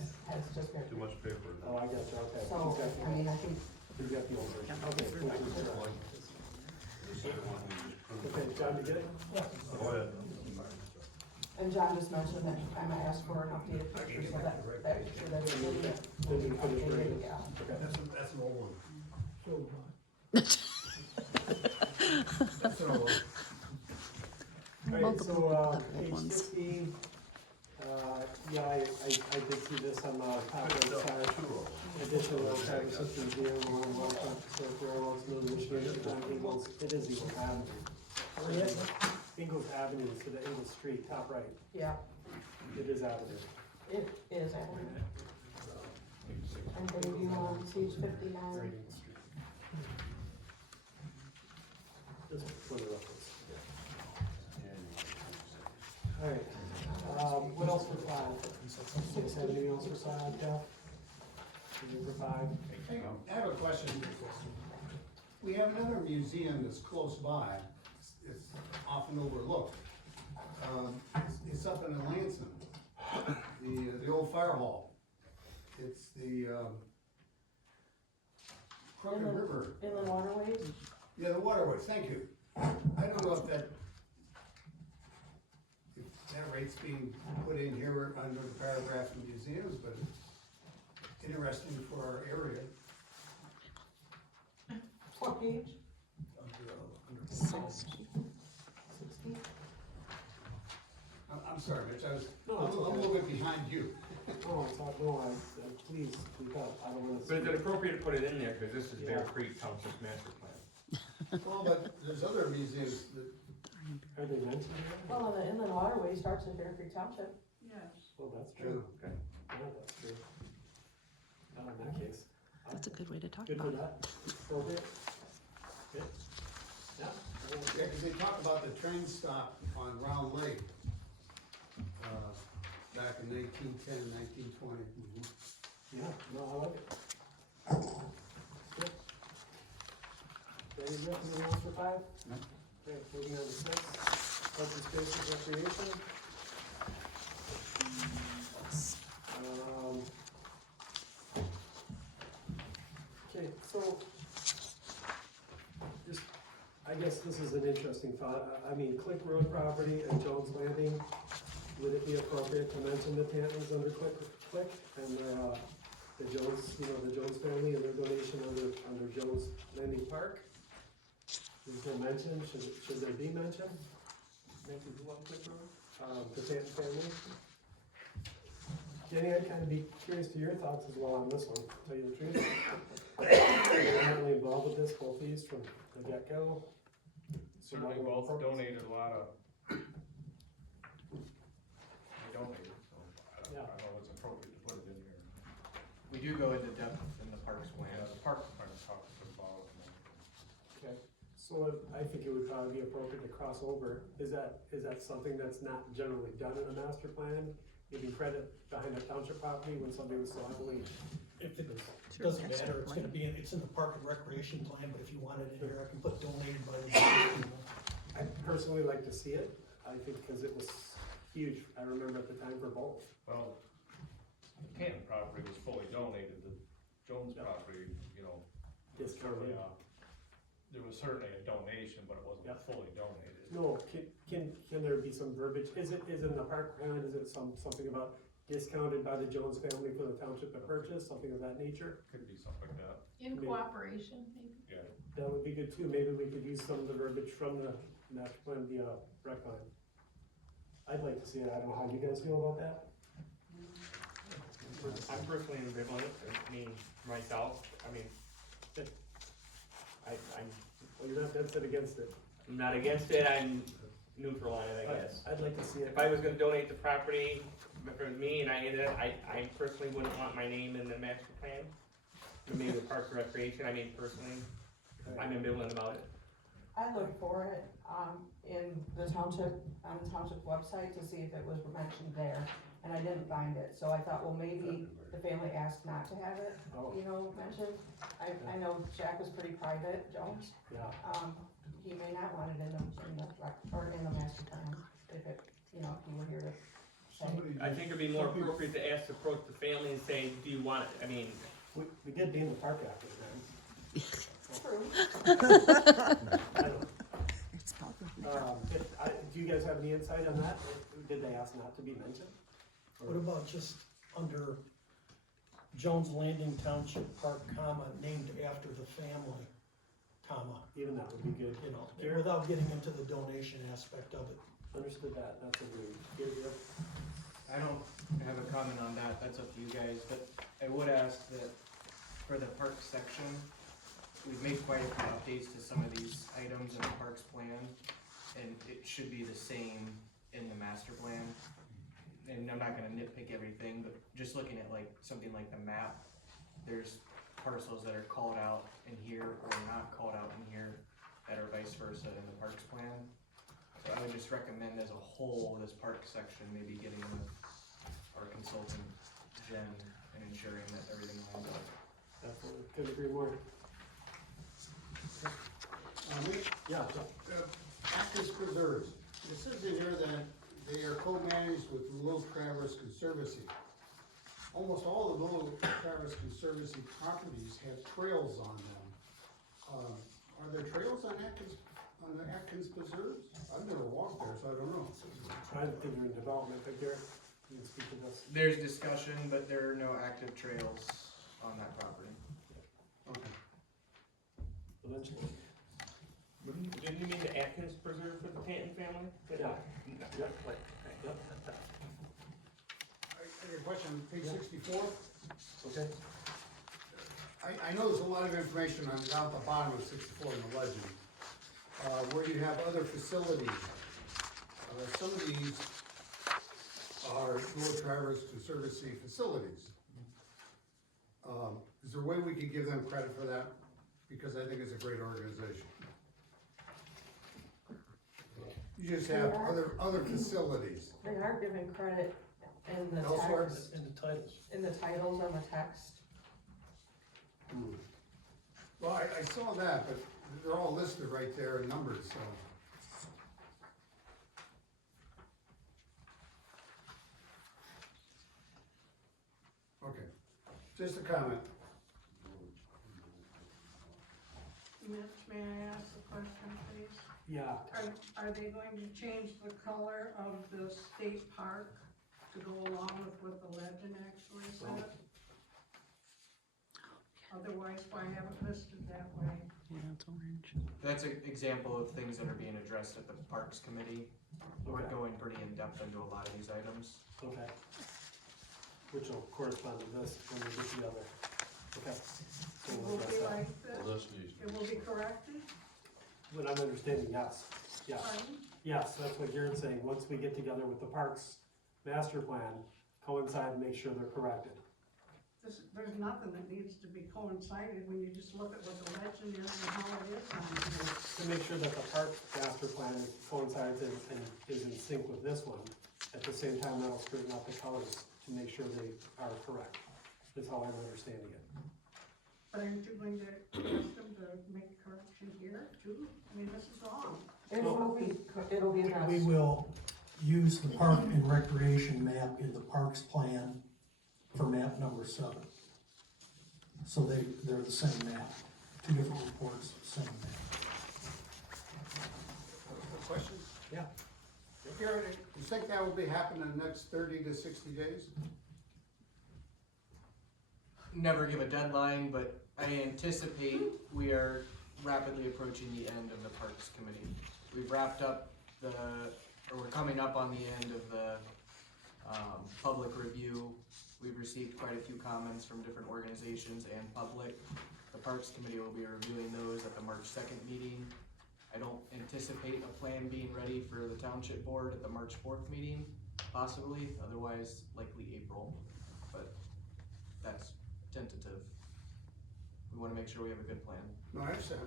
just been, Too much paper. Oh, I got you, okay. so, I mean, I think, You got the old version, okay. Okay, John, you get it? Go ahead. and John just mentioned that I might ask for an updated picture, so that picture that is in it. Then you finish Updated, writing. yeah. That's an old one. Alright, so, Multiple page ones. 16, yeah, I did see this on the top right side. Additional well traffic systems here, well traffic circle, no Michigan, on Ingles, it is Ingles Avenue. Ingles Avenue, so the Ingles Street, top right, Yeah, it is Avenue. it is, and then you on page 59. Right Ingles Street. Just for the reference. Alright, what else for 5? Six, anything else for 5, Jeff? Anything for 5? I have a question. We have another museum that's close by, it's often overlooked. It's up in Lansing, the old fire hall. It's the, Crooked River. Inland waterways? Yeah, the waterways, thank you. I don't know if that rate's being put in here under the paragraph of museums, but it's interesting for our area. What page? 60? I'm sorry, Mitch, I'm No, a it's little bit behind you. Oh, I thought, no, please, speak up, I don't wanna. But is it appropriate to put it in there, cause this is Bear Yeah. Creek Township Master Plan? Well, but there's other museums that, Are they mentioned here? Well, the inland waterway starts in Bear Creek Township. Well, that's true. Okay. Yeah, that's true. In that case. That's a good way to talk Good about for it. that. Appropriate? Good? Yeah? yeah, cause they talk about the train stop on Round Lake, back in 1910, 1920. Yeah, no, I like it. Good. There you go, anything else for 5? No. Okay, moving on to 6, open space and recreation. Okay, so, just, I guess this is an interesting thought, I mean, Click Road property and Jones Landing, would it be appropriate to mention the Tantons under Click, and, the Jones, the Jones family and their donation under Jones Landing Park? Is there mention, should there be mention? Mention who on Click Road? The Tanton family? Jenny, I'd kind of be curious to your thoughts as well on this one, to tell you the truth. You're not really involved with this, both these from the get-go. Certainly both donated a lot of. They donated, so I don't know what's appropriate to put it in here. We do go into depth in the parks plan. Yeah, the park department talks about it. Okay, so I think it would probably be appropriate to cross over. Is that something that's not generally done in a master plan? Giving credit behind a township property when somebody was so heavily. If it doesn't matter, it's gonna be, it's in the park and recreation plan, but if you want it in here, I can put donated by the. I'd personally like to see it, I think, because it was huge, I remember at the time for both. Well, the Canton property was fully donated, the Jones property, Discounted. there was certainly a donation, but it wasn't fully donated. No, can there be some verbiage, is in the park plan, is it something about discounted by the Jones family for the township to purchase, something of that nature? Could be something like that. In cooperation, maybe? Yeah. That would be good too, maybe we could use some of the verbiage from the master plan, the rec plan. I'd like to see it, I don't know how you guys feel about that. I'm personally ambivalent, I mean, myself, Well, you're not dead set against it. I'm not against it, I'm neutral on it, I guess. I'd like to see it. If I was gonna donate the property for me and I ended up, I personally wouldn't want my name in the master plan. Maybe the park and recreation, personally, I'm ambivalent about it. I looked for it, in the township, on the township website to see if it was mentioned there, and I didn't find it, so I thought, well, maybe the family asked not to have it, mentioned. I know Jack was pretty private, Jones, Yeah. he may not want it in the master plan, if it, if he were here to say. Somebody I think it'd be more appropriate to approach the family and say, do you want it, I mean. We did name the park after them. True. It's public now. Do you guys have any insight on that? Did they ask not to be mentioned? What about just under Jones Landing Township Park, comma, named after the family, comma, Even that would be good. you know, without getting into the donation aspect of it. Understood that, that's agreed. Here. I don't have a comment on that, that's up to you guys, but I would ask that for the park section, we've made quite a few updates to some of these items in the parks plan, and it should be the same in the master plan. And I'm not gonna nitpick everything, but just looking at like, something like the map, there's parcels that are called out in here or not called out in here that are vice versa in the parks plan. So I would just recommend as a whole, this park section, maybe getting with our consultant, Jen, and ensuring that everything lines up. Definitely, couldn't agree more. Yeah. Actors Preserves, it says in here that they are co-managed with Little Traverse Conservancy. Almost all of the Little Traverse Conservancy properties have trails on them. Are there trails on the Atkins Preserves? I've never walked there, so I don't know. Trying to figure in development, but Garrett, you can speak to this. There's discussion, but there are no active trails on that property. Okay. Eventually. Didn't you mean the Atkins Preserve for the Tanton family? Yeah. Yep, like, yep. I got a question, page 64. Okay. I know there's a lot of information on down at the bottom of 64 in the legend, where you have other facilities. Some of these are Little Traverse Conservancy facilities. Is there a way we could give them credit for that? Because I think it's a great organization. You just have other facilities. They are given credit in the Elsewhere? text, In the titles. in the titles on the text. Well, I saw that, but they're all listed right there and numbered, so. Okay, just a comment. Mitch, may I ask a question, please? Yeah. Are they going to change the color of the state park to go along with what the legend actually said? Otherwise, why have it listed that way? Yeah, it's orange. That's an example of things that are being addressed at the Parks Committee. We're Okay. going pretty in depth into a lot of these items. Okay. Which will correspond to this when we get the other. Okay. So It we'll will address be that. like this? Well, this needs It will be corrected? What I'm understanding, yes. Yes. Pardon? Yes, that's what Garrett's saying. Once we get together with the parks master plan, coincide and make sure they're corrected. There's nothing that needs to be coincided when you just look at what the legend is and how it is on here. To make sure that the park master plan coincides and is in sync with this one. At the same time, that'll straighten out the colors to make sure they are correct, is how I'm understanding it. But aren't you going to ask them to make a correction here too? I mean, this is wrong. It will be, it'll be addressed. We will use the park and recreation map in the parks plan for map number 7. So they're the same map, 2 different reports, same map. Questions? Yeah. Garrett, you think that will be happening in the next 30 to 60 days? Never give a deadline, but I anticipate we are rapidly approaching the end of the Parks Committee. We've wrapped up or we're coming up on the end of the public review. We've received quite a few comments from different organizations and public. The Parks Committee will be reviewing those at the March 2nd meeting. I don't anticipate a plan being ready for the Township Board at the March 4th meeting, possibly, otherwise likely April, but that's tentative. We wanna make sure we have a good plan. No, I understand.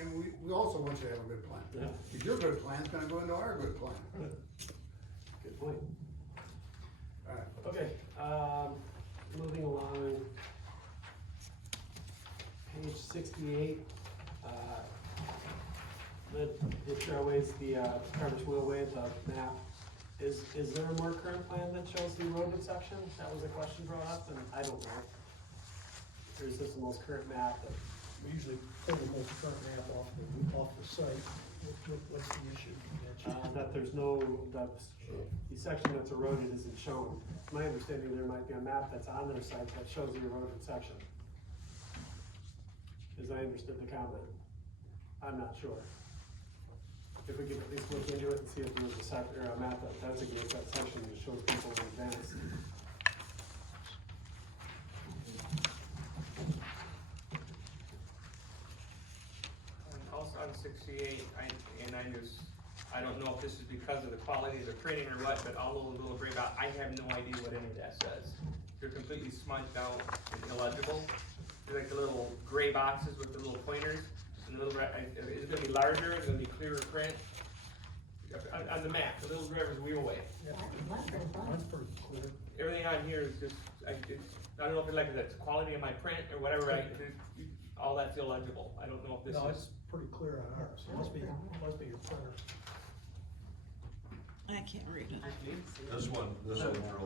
And we also want you to have a good plan. Yeah. Because your good plan's gonna go into our good plan. Good point. Alright. Okay, moving along. Page 68, the trailways, the Traverse Wheelway, the map. Is there a more current plan that shows the eroded section? That was a question brought up, and I don't know. Or is this the most current map that? We usually pull the most current map off the site. What's the issue? That there's no, that the section that's eroded isn't shown. It's my understanding there might be a map that's on their site that shows the eroded section. As I understood the comment. I'm not sure. If we could at least look into it and see if there was a site, or a map that designates that section that shows people in advance. Also on 68, I don't know if this is because of the quality of the printing or what, but all those little gray dots, I have no idea what any of that says. They're completely smudged out and illegible. They're like the little gray boxes with the little pointers. And the little, is it gonna be larger, is it gonna be clearer print? On the map, the little driver's wheelway. Mine's pretty clear. Everything on here is just, I don't know if it's like the quality of my print or whatever, all that's illegible. I don't know if this No, is. it's pretty clear on ours. It must be your printer. I can't read it. This one's real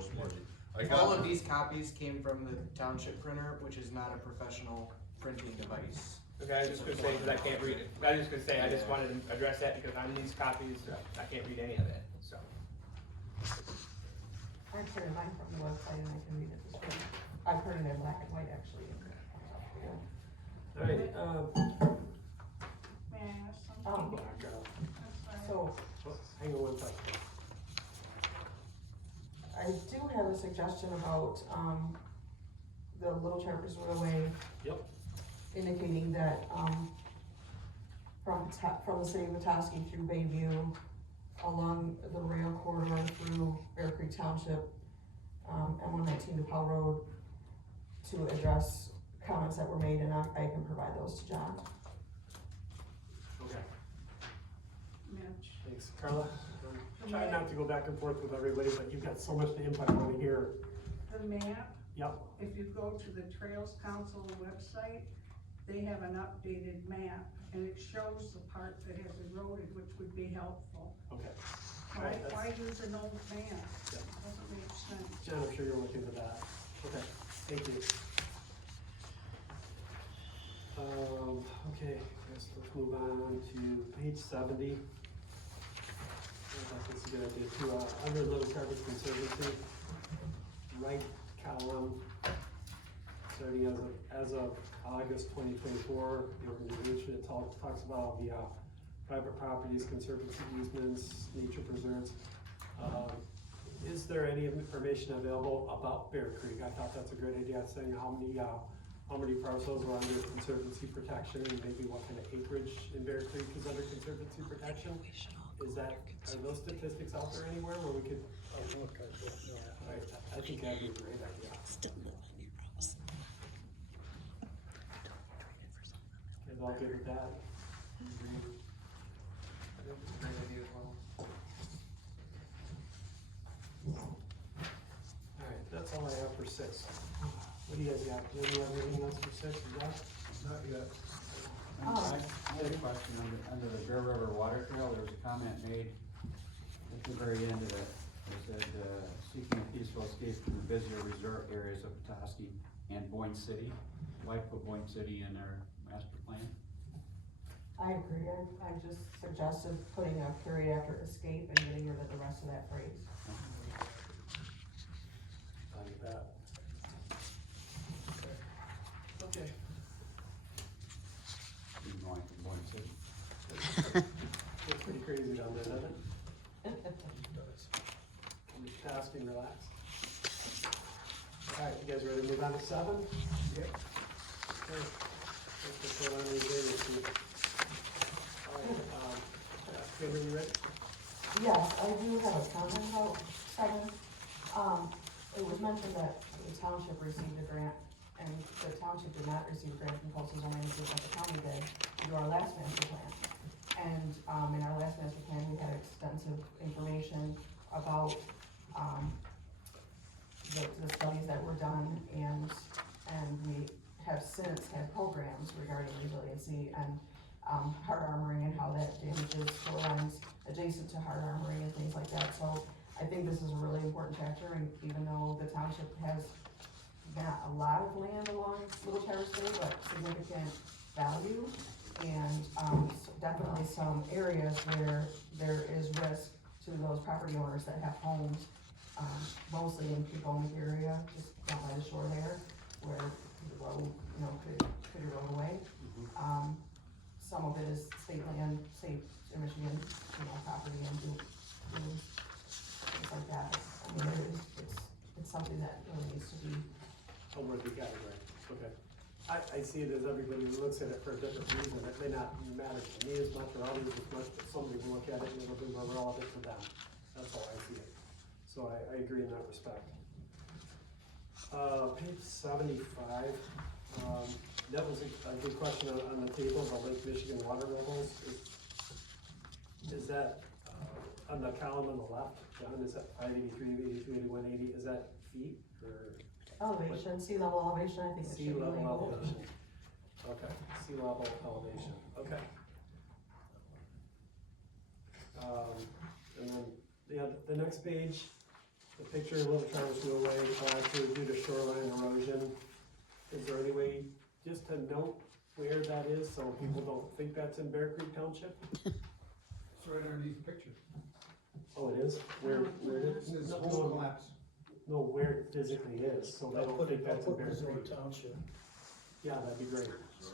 smudgy. All of these copies came from the Township printer, which is not a professional printing device. Okay, I was just gonna say, because I can't read it. I was just gonna say, I just wanted to address that because on these copies, I can't read any of that, so. I printed mine from the website and I can read it this way. I printed it in black and white, actually. Alright, May I ask something? back up. So, Hang on one second. I do have a suggestion about, the Little Trappers Railway. Yep. Indicating that, from the city of Petoskey through Bayview, along the rail corridor through Bear Creek Township, M119 to Powell Road, to address comments that were made, and I can provide those to John. Okay. Mitch. Thanks, Carla. Try not to go back and forth with everybody, but you've got so much to input on here. The map, Yep. if you go to the Trails Council website, they have an updated map, and it shows the part that has eroded, which would be helpful. Okay. Why use an old map? Yeah. Doesn't make sense. John, I'm sure you'll look into that. Okay, thank you. Okay, let's move on to page 70. I think it's a good idea too. Under Little Trappers Conservancy, right column, starting as of August 2024, the organization, it talks about the private properties, conservancy easements, nature preserves. Is there any information available about Bear Creek? I thought that's a great idea, saying how many parcels are under conservancy protection, and maybe what kind of acreage in Bear Creek is under conservancy protection. Are those statistics out there anywhere where we could? Oh, look, I don't know. Right, I think that'd be a great idea. Still live in your house. Is all good with that? Alright, that's all I have for 6. What do you guys got? Do you have anything else for 6? Is that? Not yet. I had a question under the Bear River Water Trail, there was a comment made at the very end of it. It said, seeking a peaceful escape from the busier resort areas of Petoskey and Boyne City. Why put Boyne City in their master plan? I agree, I just suggested putting a period after escape and getting rid of the rest of that phrase. Fine with that. Okay. Even going to Boyne City. It's pretty crazy down there, doesn't it? Can you task and relax? Alright, you guys ready to move on to 7? Yep. Okay. Let's put on the agenda. Alright, Taylor, you ready? Yes, I do have a comment about 7. It was mentioned that the township received a grant, and the township did not receive a grant from coastal zoning, like the county did, through our last master plan. And, in our last master plan, we had extensive information about, the studies that were done, and we have since had programs regarding resiliency and, hard armoring and how that damages shorelines adjacent to hard armoring and things like that. So I think this is a really important chapter, and even though the township has not a lot of land along Little Traverse Way, but significant value, and, definitely some areas where there is risk to those property owners that have homes, mostly in Potomac area, just down by the shore there, where the road, could erode away. Some of it is state land, state in Michigan, property and do things like that. I mean, it's something that really needs to be. A worthy category, okay. I see it as everybody looks at it for a different reason. It may not matter to me as much or others as much, but somebody will look at it and it'll be more relevant to them. That's how I see it. So I agree in that respect. Page 75, that was a good question on the table, the Lake Michigan water levels. Is that, on the column on the left, John, is that 583, 82, 81, 80, is that feet or? Elevation, sea level elevation, I think it should be Sea level labeled. elevation. Okay, sea level elevation, okay. And then, the next page, the picture of Little Traverse Way, due to shoreline erosion. Is there any way just to note where that is so people don't think that's in Bear Creek Township? It's right underneath the picture. Oh, it is? Where it is? It's No, Google no, Maps. no, where it physically is, so they don't think that's in Bear Creek. Township. Yeah, that'd be great.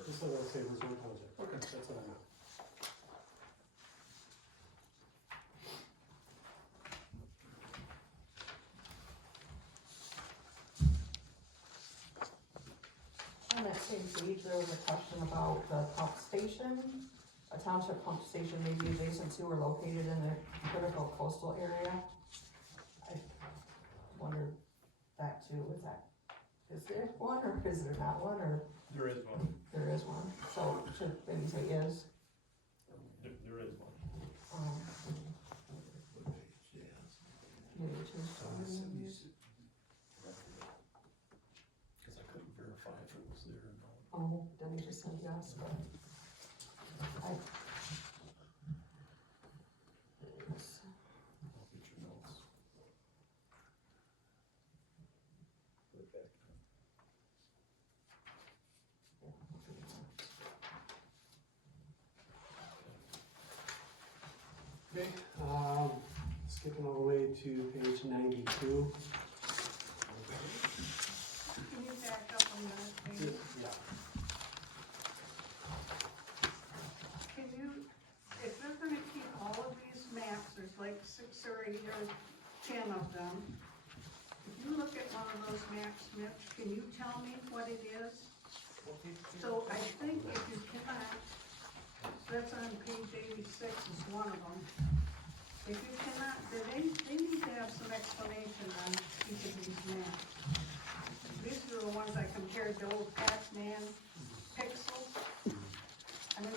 Just so they'll say Resort Township. Okay, that's what I meant. On that same page, there was a question about the pump station. A township pump station may be adjacent to or located in a critical coastal area. I wondered that too, is there one or is there not one, or? There is one. There is one, so should maybe say is. There is one. Maybe change to Cause I couldn't verify if it was there or not. oh, Debbie just said yes, but I. I'll get your notes. Put it back. Okay, skipping all the way to page 92. Can you back up on that, please? Yeah. Can you, if they're gonna keep all of these maps, there's like 6 or 8 or 10 of them. If you look at one of those maps, Mitch, can you tell me what it is? So I think if you cannot, that's on page 86 is one of them. If you cannot, then they need to have some explanation on each of these maps. These are the ones I compared to old Pac-Man pixels. I mean,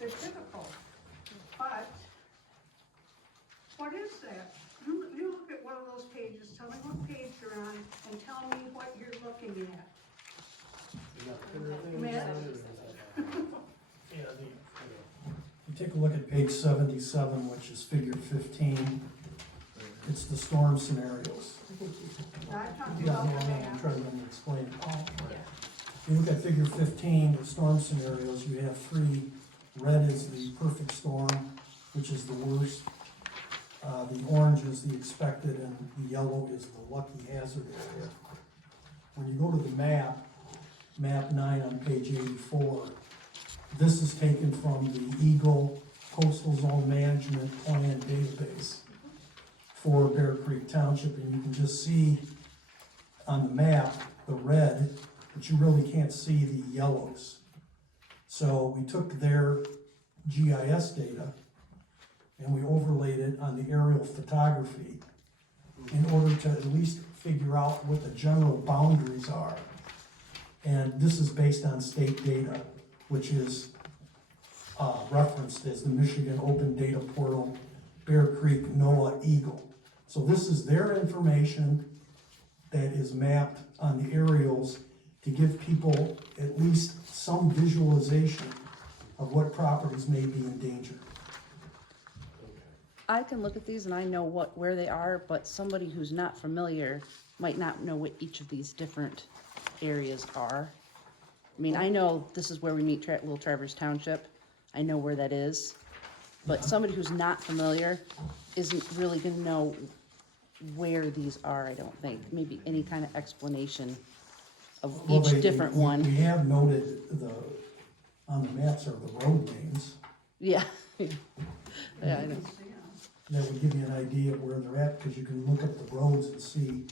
they're typical, but what is that? You look at one of those pages, tell me what page you're on, and tell me what you're looking at. You take a look at page 77, which is figure 15. It's the storm scenarios. Now, I'm talking Yeah, about the I'm map. trying to explain it. If you look at figure 15, the storm scenarios, you have 3. Red is the perfect storm, which is the worst. The orange is the expected, and the yellow is the lucky hazard area. When you go to the map 9 on page 84, this is taken from the Eagle Coastal Zone Management Plan database for Bear Creek Township, and you can just see on the map the red, but you really can't see the yellows. So we took their GIS data and we overlaid it on the aerial photography in order to at least figure out what the general boundaries are. And this is based on state data, which is referenced as the Michigan Open Data Portal, Bear Creek, NOAA, Eagle. So this is their information that is mapped on the aerials to give people at least some visualization of what properties may be in danger. I can look at these and I know where they are, but somebody who's not familiar might not know what each of these different areas are. I mean, I know this is where we meet Little Traverse Township. I know where that is. But somebody who's not familiar isn't really gonna know where these are, I don't think. Maybe any kind of explanation of Well, each different one. We have noted on the maps are the road names. Yeah. Yeah, I know. That would give you an idea of where they're at, because you can look up the roads and see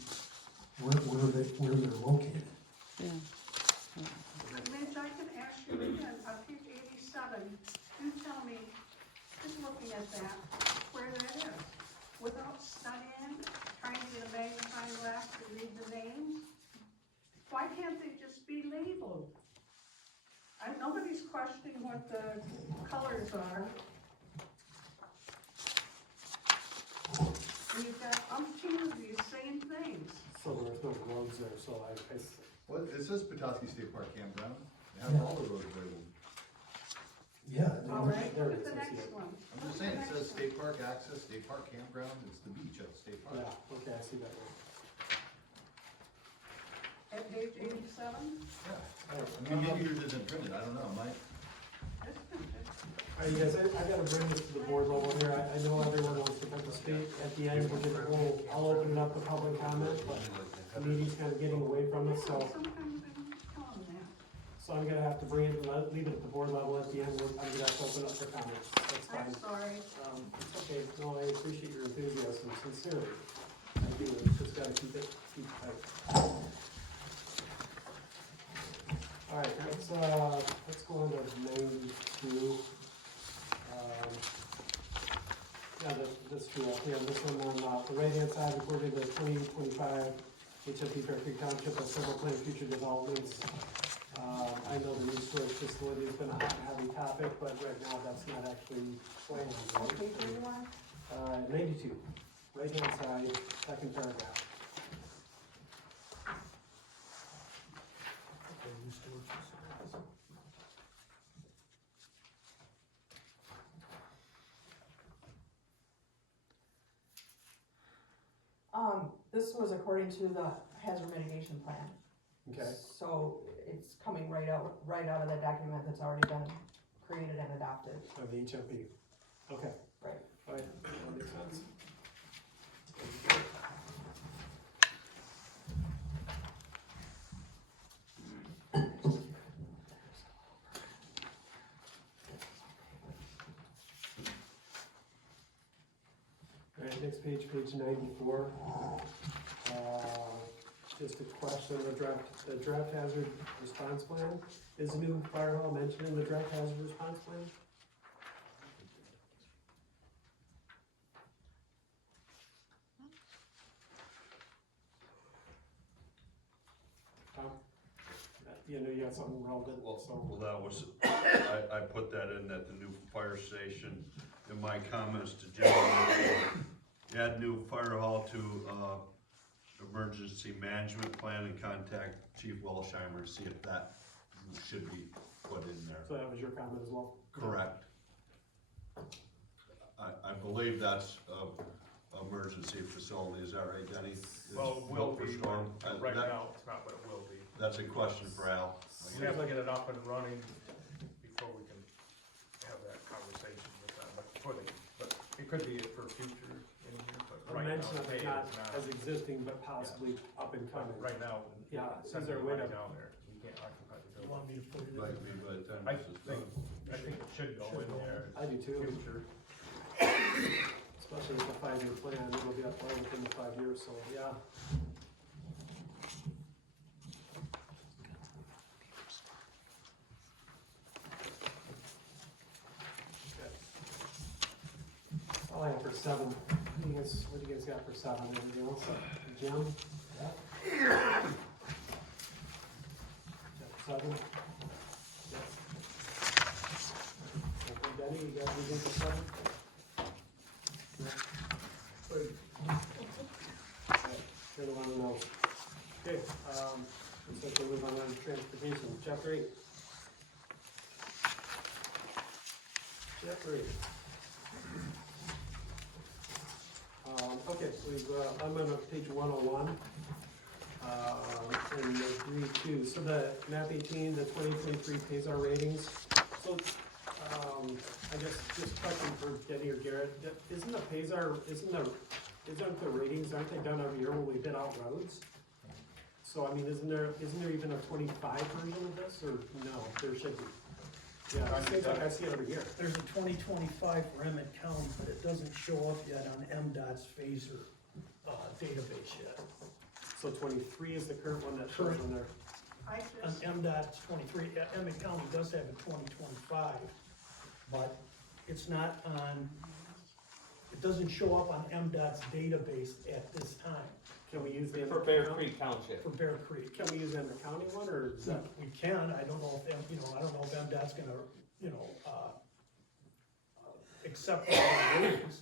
where they're located. Yeah. Mitch, I can ask you again, on page 87, you tell me, just looking at that, where that is. Without studying, trying to get a magnifying glass to read the names, why can't they just be labeled? Nobody's questioning what the colors are. And you've got umpteen of these same things. So there's no roads there, so Well, it says Petoskey State Park Campground, they have all the roads labeled. Yeah. All right, look at the next one. I'm just saying, it says State Park Access, State Park Campground, it's the beach at the State Park. Yeah, okay, I see that one. At page 87? Yeah, I mean, maybe yours isn't printed, I don't know, Mike. Alright, you guys, I gotta bring this to the board level here. I know everyone wants to participate. At the end, I'll open it up to public comment, but the meeting's kind of getting away from us, so. So I'm gonna have to bring it, leave it at the board level at the end. I'm gonna have to open up for comments. That's fine. I'm sorry. It's okay. No, I appreciate your enthusiasm, sincerely. I do. It's just gotta keep it tight. Alright, let's go on to 92. Yeah, that's true, up here, this one on, the right-hand side, according to 2025 HFP Fair Creek Township has several planned future developments. I know the new storage facility has been a hot and heavy topic, but right now that's not actually planned. Right? 92, right-hand side, second paragraph. Okay, new storage facilities. This was according to the hazard mitigation plan. Okay. So it's coming right out of the document that's already been created and adopted. Of the HFP. Okay. Right. All right, that makes sense. All right, next page, page 94. Just a question, the draft hazard response plan. Is the new fire hall mentioned in the draft hazard response plan? You know, you got something relevant, so. Well, that was, I put that in at the new fire station in my comments to Jim. Add new fire hall to, emergency management plan and contact Chief Welsheimer to see if that should be put in there. So that was your comment as well? Correct. I believe that's a emergency facility, is that right, Denny? Well, it will Built for be, storm. right now, it's not, but it will be. That's a question for Al. We have to get it up and running before we can have that conversation with them, but it could be for future in here, but I right now, mentioned today it not it's not. as existing, but possibly up and coming. Right now, Yeah, is send there a way money to? down there, we can't occupy the building. Like me by the time I this is think, done. I think it should go in there. I do too. Future. Especially with the 5-year plan, it'll be up well within the 5 years, so yeah. All I have for 7. What do you guys got for 7? Anything else? Jim? Yeah. 7? Yeah. Okay, Denny, you got anything for 7? You're the one who knows. Okay, looks like we'll move on to transportation. Chapter 8. Chapter 8. Okay, I'm on page 101. And agree too, so the map 18, the 2023 pays our ratings. So, I guess just question for Denny or Garrett, isn't the isn't the ratings, aren't they done every year when we bid out roads? So, I mean, isn't there even a 25 version of this, or no, there should be? Yeah, it seems like I see it every year. There's a 2025 for Emmett County, but it doesn't show up yet on MDOT's phaser, database yet. So 23 is the current one that shows on there. I On just, MDOT's 23, Emmett County does have a 2025, but it's not on, it doesn't show up on MDOT's database at this time Can we use the For Bear Creek Township. for Bear Creek. Can we use the Emmett County one, or is that? We can, I don't know if, I don't know if MDOT's gonna, accept our ratings,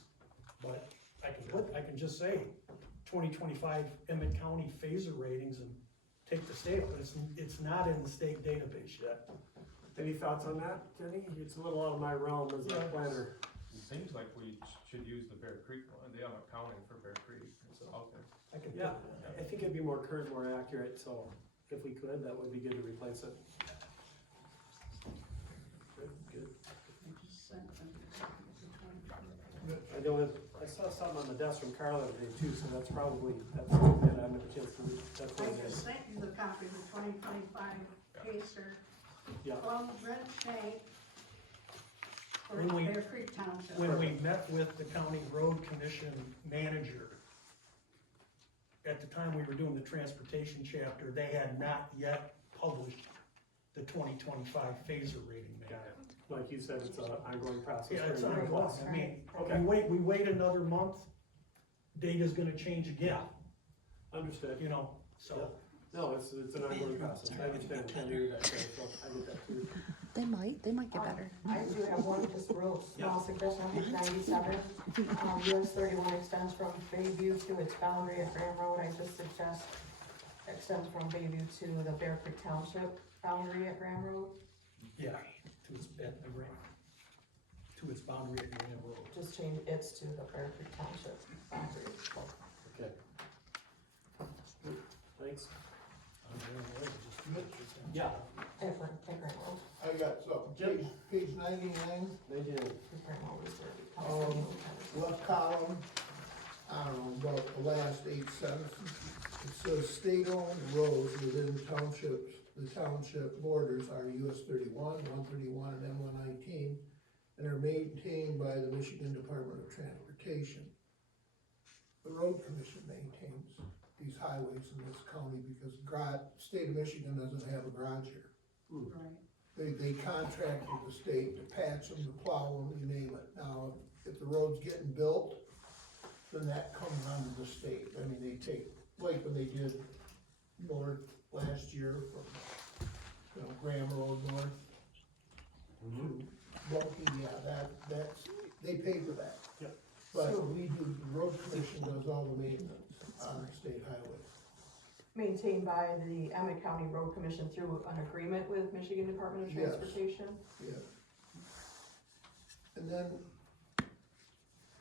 but I can just say 2025 Emmett County phaser ratings and take the state, but it's not in the state database yet. Any thoughts on that, Kenny? It's a little out of my realm as a planner. It seems like we should use the Bear Creek one, the Emmett County for Bear Creek, it's out there. Yeah, I think it'd be more current, more accurate, so if we could, that would be good to replace it. Good. I saw something on the desk from Carla today too, so that's probably, that's good, I haven't had a chance to read, that's I really good. just sent you the copy of the 2025 Pacer Yeah, from Brent Shank for When we- Bear Creek Township. When we met with the county road commission manager, at the time we were doing the transportation chapter, they had not yet published the 2025 phaser rating map. like you said, it's an ongoing process. Yeah, it's right now. ongoing. I mean, Okay. we wait another month, data's gonna change again, Understood. so. No, it's an ongoing process, I understand, I hear that, so I get that too. They might get better. I do have one just real small suggestion on page 97. US 31 extends from Bayview to its boundary at Graham Road. I just suggest extends from Bayview to the Bear Creek Township boundary at Graham Road. Yeah, to its boundary at Graham Road. Just change its to the Bear Creek Township boundary. Okay. Thanks. Yeah. At Graham Road. I got something, page 99, They do. Graham Road is where left column, I don't know, about the last 8 sentences. It says state-owned roads within townships, the township borders are US 31, 131, and M119, and are maintained by the Michigan Department of Transportation. The road commission maintains these highways in this county because state of Michigan doesn't have a garage here. Right. They contract with the state to patch them, to plow them, you name it. Now, if the road's getting built, then that comes under the state. I mean, they take, like when they did north last year from, Graham Road north to Bulky, yeah, that's, they pay for that. Yep. But we do, the road commission does all the maintenance on our state highways. Maintained by the Emmett County Road Commission through an agreement with Michigan Department of Yes. Transportation. Yeah. And then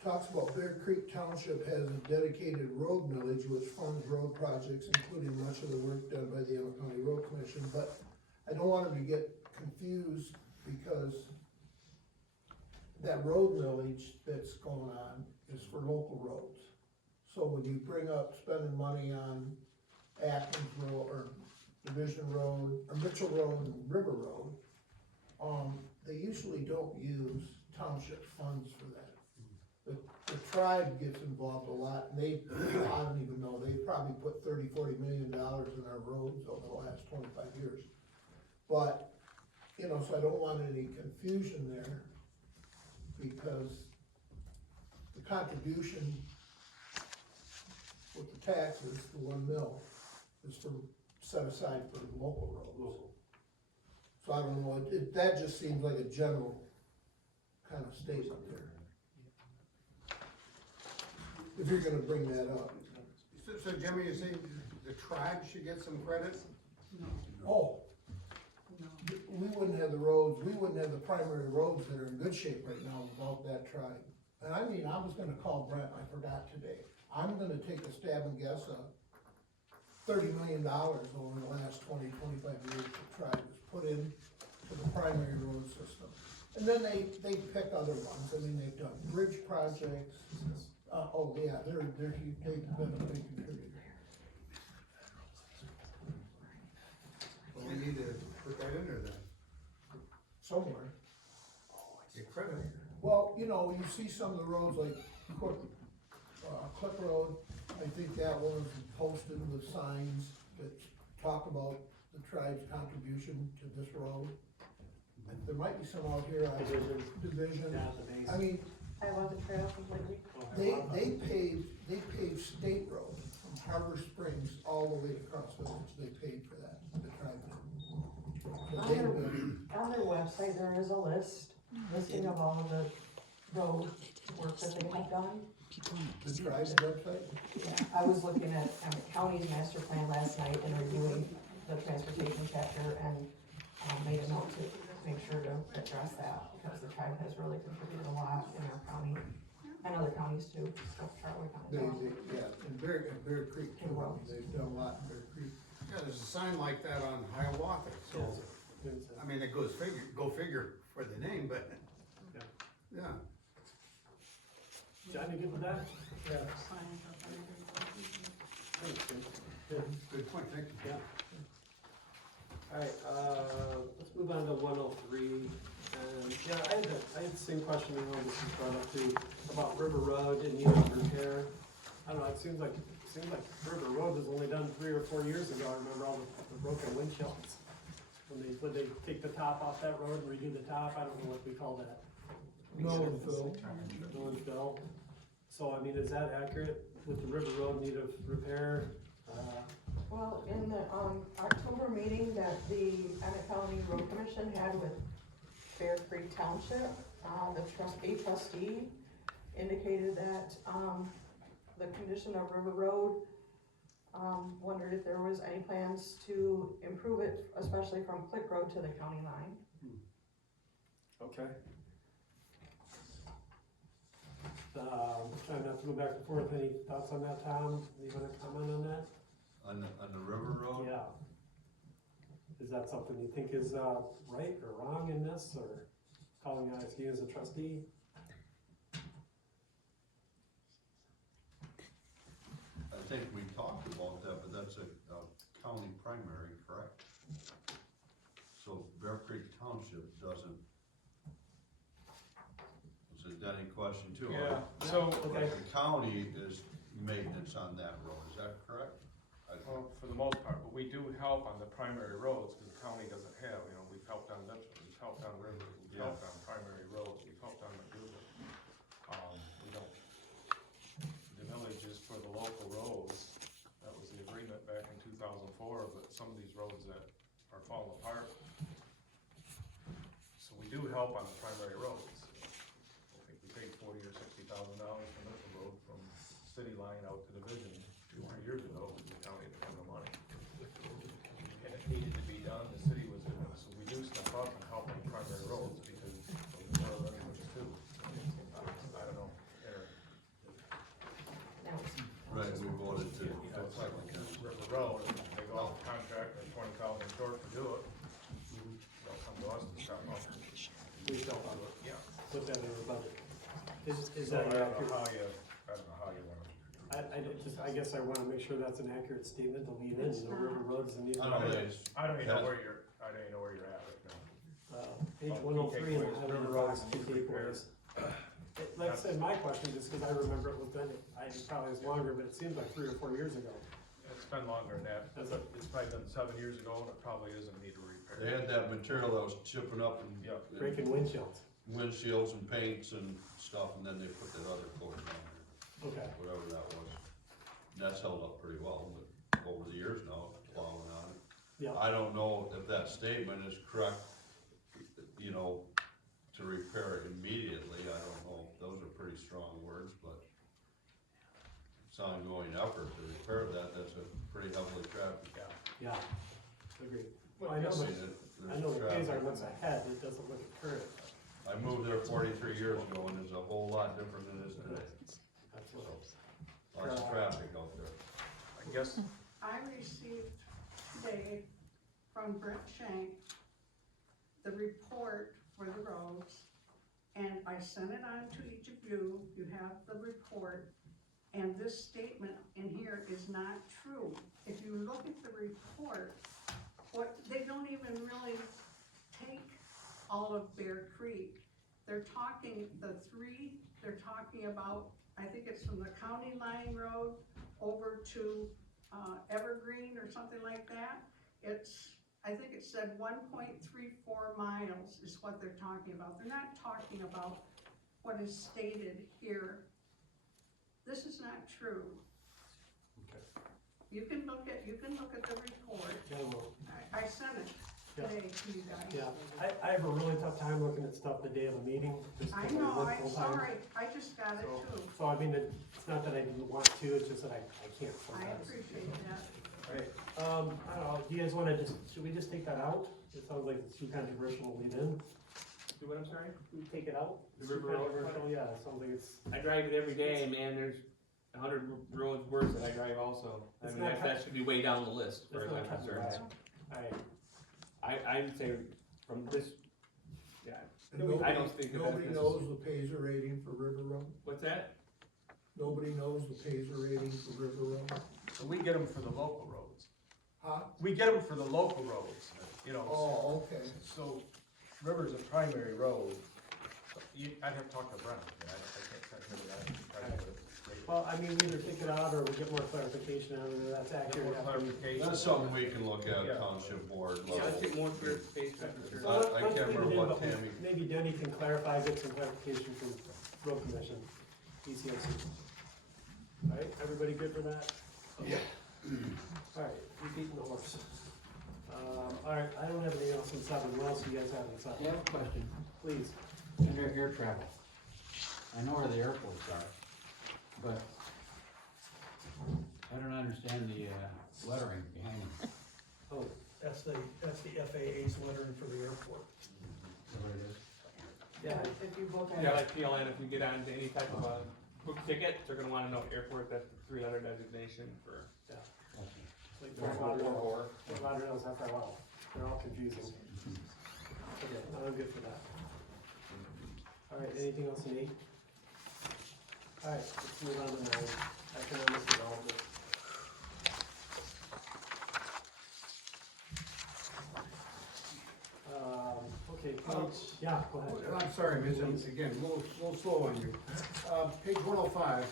talks about Bear Creek Township has a dedicated road millage which funds road projects, including much of the work done by the Emmett County Road Commission, but I don't want them to get confused because that road millage that's going on is for local roads. So when you bring up spending money on Atkins Road, or Division Road, or Mitchell Road and River Road, they usually don't use township funds for that. The tribe gets involved a lot, and I don't even know, they probably put $30–40 million in our roads over the last 25 years. But, so I don't want any confusion there, because the contribution with the taxes, the 1 mil, is set aside for local roads. So I don't know, that just seems like a general kind of statement there. If you're gonna bring that up. So Jimmy, you saying the tribe should get some credit? Oh, we wouldn't have the roads, we wouldn't have the primary roads that are in good shape right now without that tribe. And I mean, I was gonna call Brent, I forgot today. I'm gonna take a stab and guess $30 million over the last 20-25 years to try to put in to the primary road system. And then they pick other ones, I mean, they've done bridge projects, oh yeah, they've been a big contributor. Well, we need to put that in there then. Somewhere. Get credit. Well, you know, you see some of the roads like Clip Road, I think that one was posted with signs that talk about the tribe's contribution to this road. And there might be some out here on Division. I mean, Hiawatha the trail completely. they paved State Road from Harbor Springs all the way across Village, they paid for that, the tribe did. On their website, there is a listing of all of the road work that they have done. The tribe's website? Yeah, I was looking at county's master plan last night and reviewing the transportation chapter and made a note to make sure to address that, because the tribe has really contributed a lot in our county, and other counties too, so Charlotte County. Yeah, and Bear Creek too, they've done a lot in Bear Creek. Yeah, there's a sign like that on Hiawatha, so, I mean, it go figure for the name, but, yeah. John, you good with that? Yeah. Good point, thank you. Yeah. Alright, let's move on to 103, and, yeah, I had the same question, this was brought up too, about River Road and need of repair. I don't know, it seems like River Road was only done 3 or 4 years ago, I remember all the broken windshields. When they take the top off that road and redo the top, I don't know what we call that. Mill and fill. Mill and fill. So, I mean, is that accurate with the River Road need of repair? Well, in the, October meeting that the Emmett County Road Commission had with Bear Creek Township, a trustee indicated that, the condition of River Road, wondered if there was any plans to improve it, especially from Click Road to the county line. Okay. Trying not to go back and forth, any thoughts on that, Tom? You wanna comment on that? On the River Road? Yeah. Is that something you think is, right or wrong in this, or calling ISD as a trustee? I think we talked about that, but that's a county primary, correct? So Bear Creek Township doesn't. It's a Denny question too. Yeah, so, The county is maintenance on that road, is that correct? well, for the most part, but we do help on the primary roads, because the county doesn't have, we've helped on Mitchell, we've helped on rivers, we've helped on primary roads, we've helped on McDougal. We don't, the millage is for the local roads, that was the agreement back in 2004, but some of these roads that are falling apart. So we do help on the primary roads. I think we paid $40,000 or $60,000 for Mitchell Road from city line out to Division 200 years ago, the county that had the money. And it needed to be done, the city was doing it, so we do step up and help on primary roads, because there are residents too. I don't know, Eric. Right, we voted to. It's like River Road, they go out of contract, they're 20,000 short to do it, they'll come to us to step up. We don't have it. Yeah. Put that in the budget. Is So that I don't accurate? know how you wanna. I guess I wanna make sure that's an accurate statement to leave in, the River Road is a need. I don't even know where you're at right now. Page 103 in the header of the roads, key takeaways. Like I said, my question, just because I remember it was done, it probably was longer, but it seems like 3 or 4 years ago. It's been longer than that, it's probably done 7 years ago, and it probably is in need of repair. They had that material that was chipping up and. Breaking windshields. Windshields and paints and stuff, and then they put that other coat on there. Okay. Whatever that was. That's held up pretty well, but over the years now, plowing on it. Yeah. I don't know if that statement is correct, to repair it immediately, I don't know, those are pretty strong words, but it's ongoing effort to repair that, that's a pretty heavily trafficked. Yeah, agreed. Well, I know yes, the pays are months ahead, it doesn't look at current. I moved there 43 years ago, and it's a whole lot different than it is today. Lots of traffic out there. I guess, I received today from Brent Shank the report for the roads, and I sent it on to each of you. You have the report, and this statement in here is not true. If you look at the report, they don't even really take all of Bear Creek. They're talking about, I think it's from the county line road over to Evergreen or something like that. I think it said 1.34 miles is what they're talking about. They're not talking about what is stated here. This is not true. You can look at the report. Yeah, I will. I sent it today to you guys. Yeah, I have a really tough time looking at stuff the day of a meeting. Just I 'cause know, work I'm full time. sorry, I just got it too. So I mean, it's not that I didn't want to, it's just that I can't I sometimes. appreciate that. Alright, I don't know, do you guys wanna should we just take that out? It sounds like it's too controversial to leave in. Do what, I'm sorry? We take it out? The It's too river road controversial, part? yeah, it sounds like it's. I drive it every day, man, there's 100 roads worse that I drive also. I It's mean, not that should be way down the list, as far as It's I'm not concerned. Alright, I would say from this, yeah, And I don't think that nobody this knows is, the Pazer rating for River Road? what's that? Nobody knows the Pazer rating for River Road? so we get them for the local roads. Huh? We get them for the local roads, you know. Oh, okay. So, River's a primary road. I'd have to talk to Brent, I can't tell you that. well, I mean, either take it out or we get more clarification on whether that's accurate. More clarification. That's something we can look at Yeah. township board Yeah, level. let's get more clarification for sure. Well, I let's can't leave it remember in, what but Tammy- maybe Denny can clarify, get some clarification from road commission, ECOC. Alright, everybody good for that? Yeah. Alright, we beating the horse. Alright, I don't have anything else in seven, what else do you guys have in seven? I have a question. Please. Under air travel, I know where the airports are, but I don't understand the lettering behind them. Oh, That's the FAA's lettering for the airport. Is that what it is? yeah, If you look at. Yeah, like PLN, if you get onto any type of a book ticket, they're gonna wanna know airport, that's the 3-letter designation for. yeah. Okay. Like Fort Lauderdale, Fort Lauderdale's FLL, they're all confusing. Okay, I'm good for that. Alright, anything else in 8? Alright, let's move on to 9, economic development. Okay, page, yeah, go ahead. I'm sorry, Mitch, I'm, again, a little slow on you. Page 105.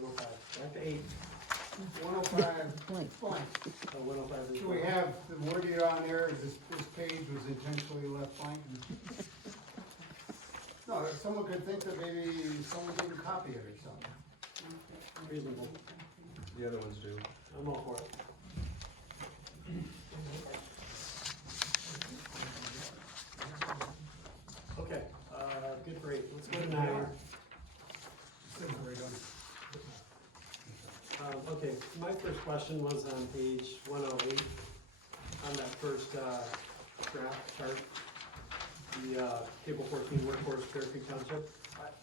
105, back to 8. 105, blank. Oh, 105 is. Do we have the wording on there, is this page was intentionally left blank? No, someone could think that maybe someone didn't copy it or something. Reasonable, The other ones do. I'm all for it. Okay, good for 8, let's go to 9. Okay, my first question was on page 108, on that first, graph chart, the, table 14 workforce, Bear Creek Township.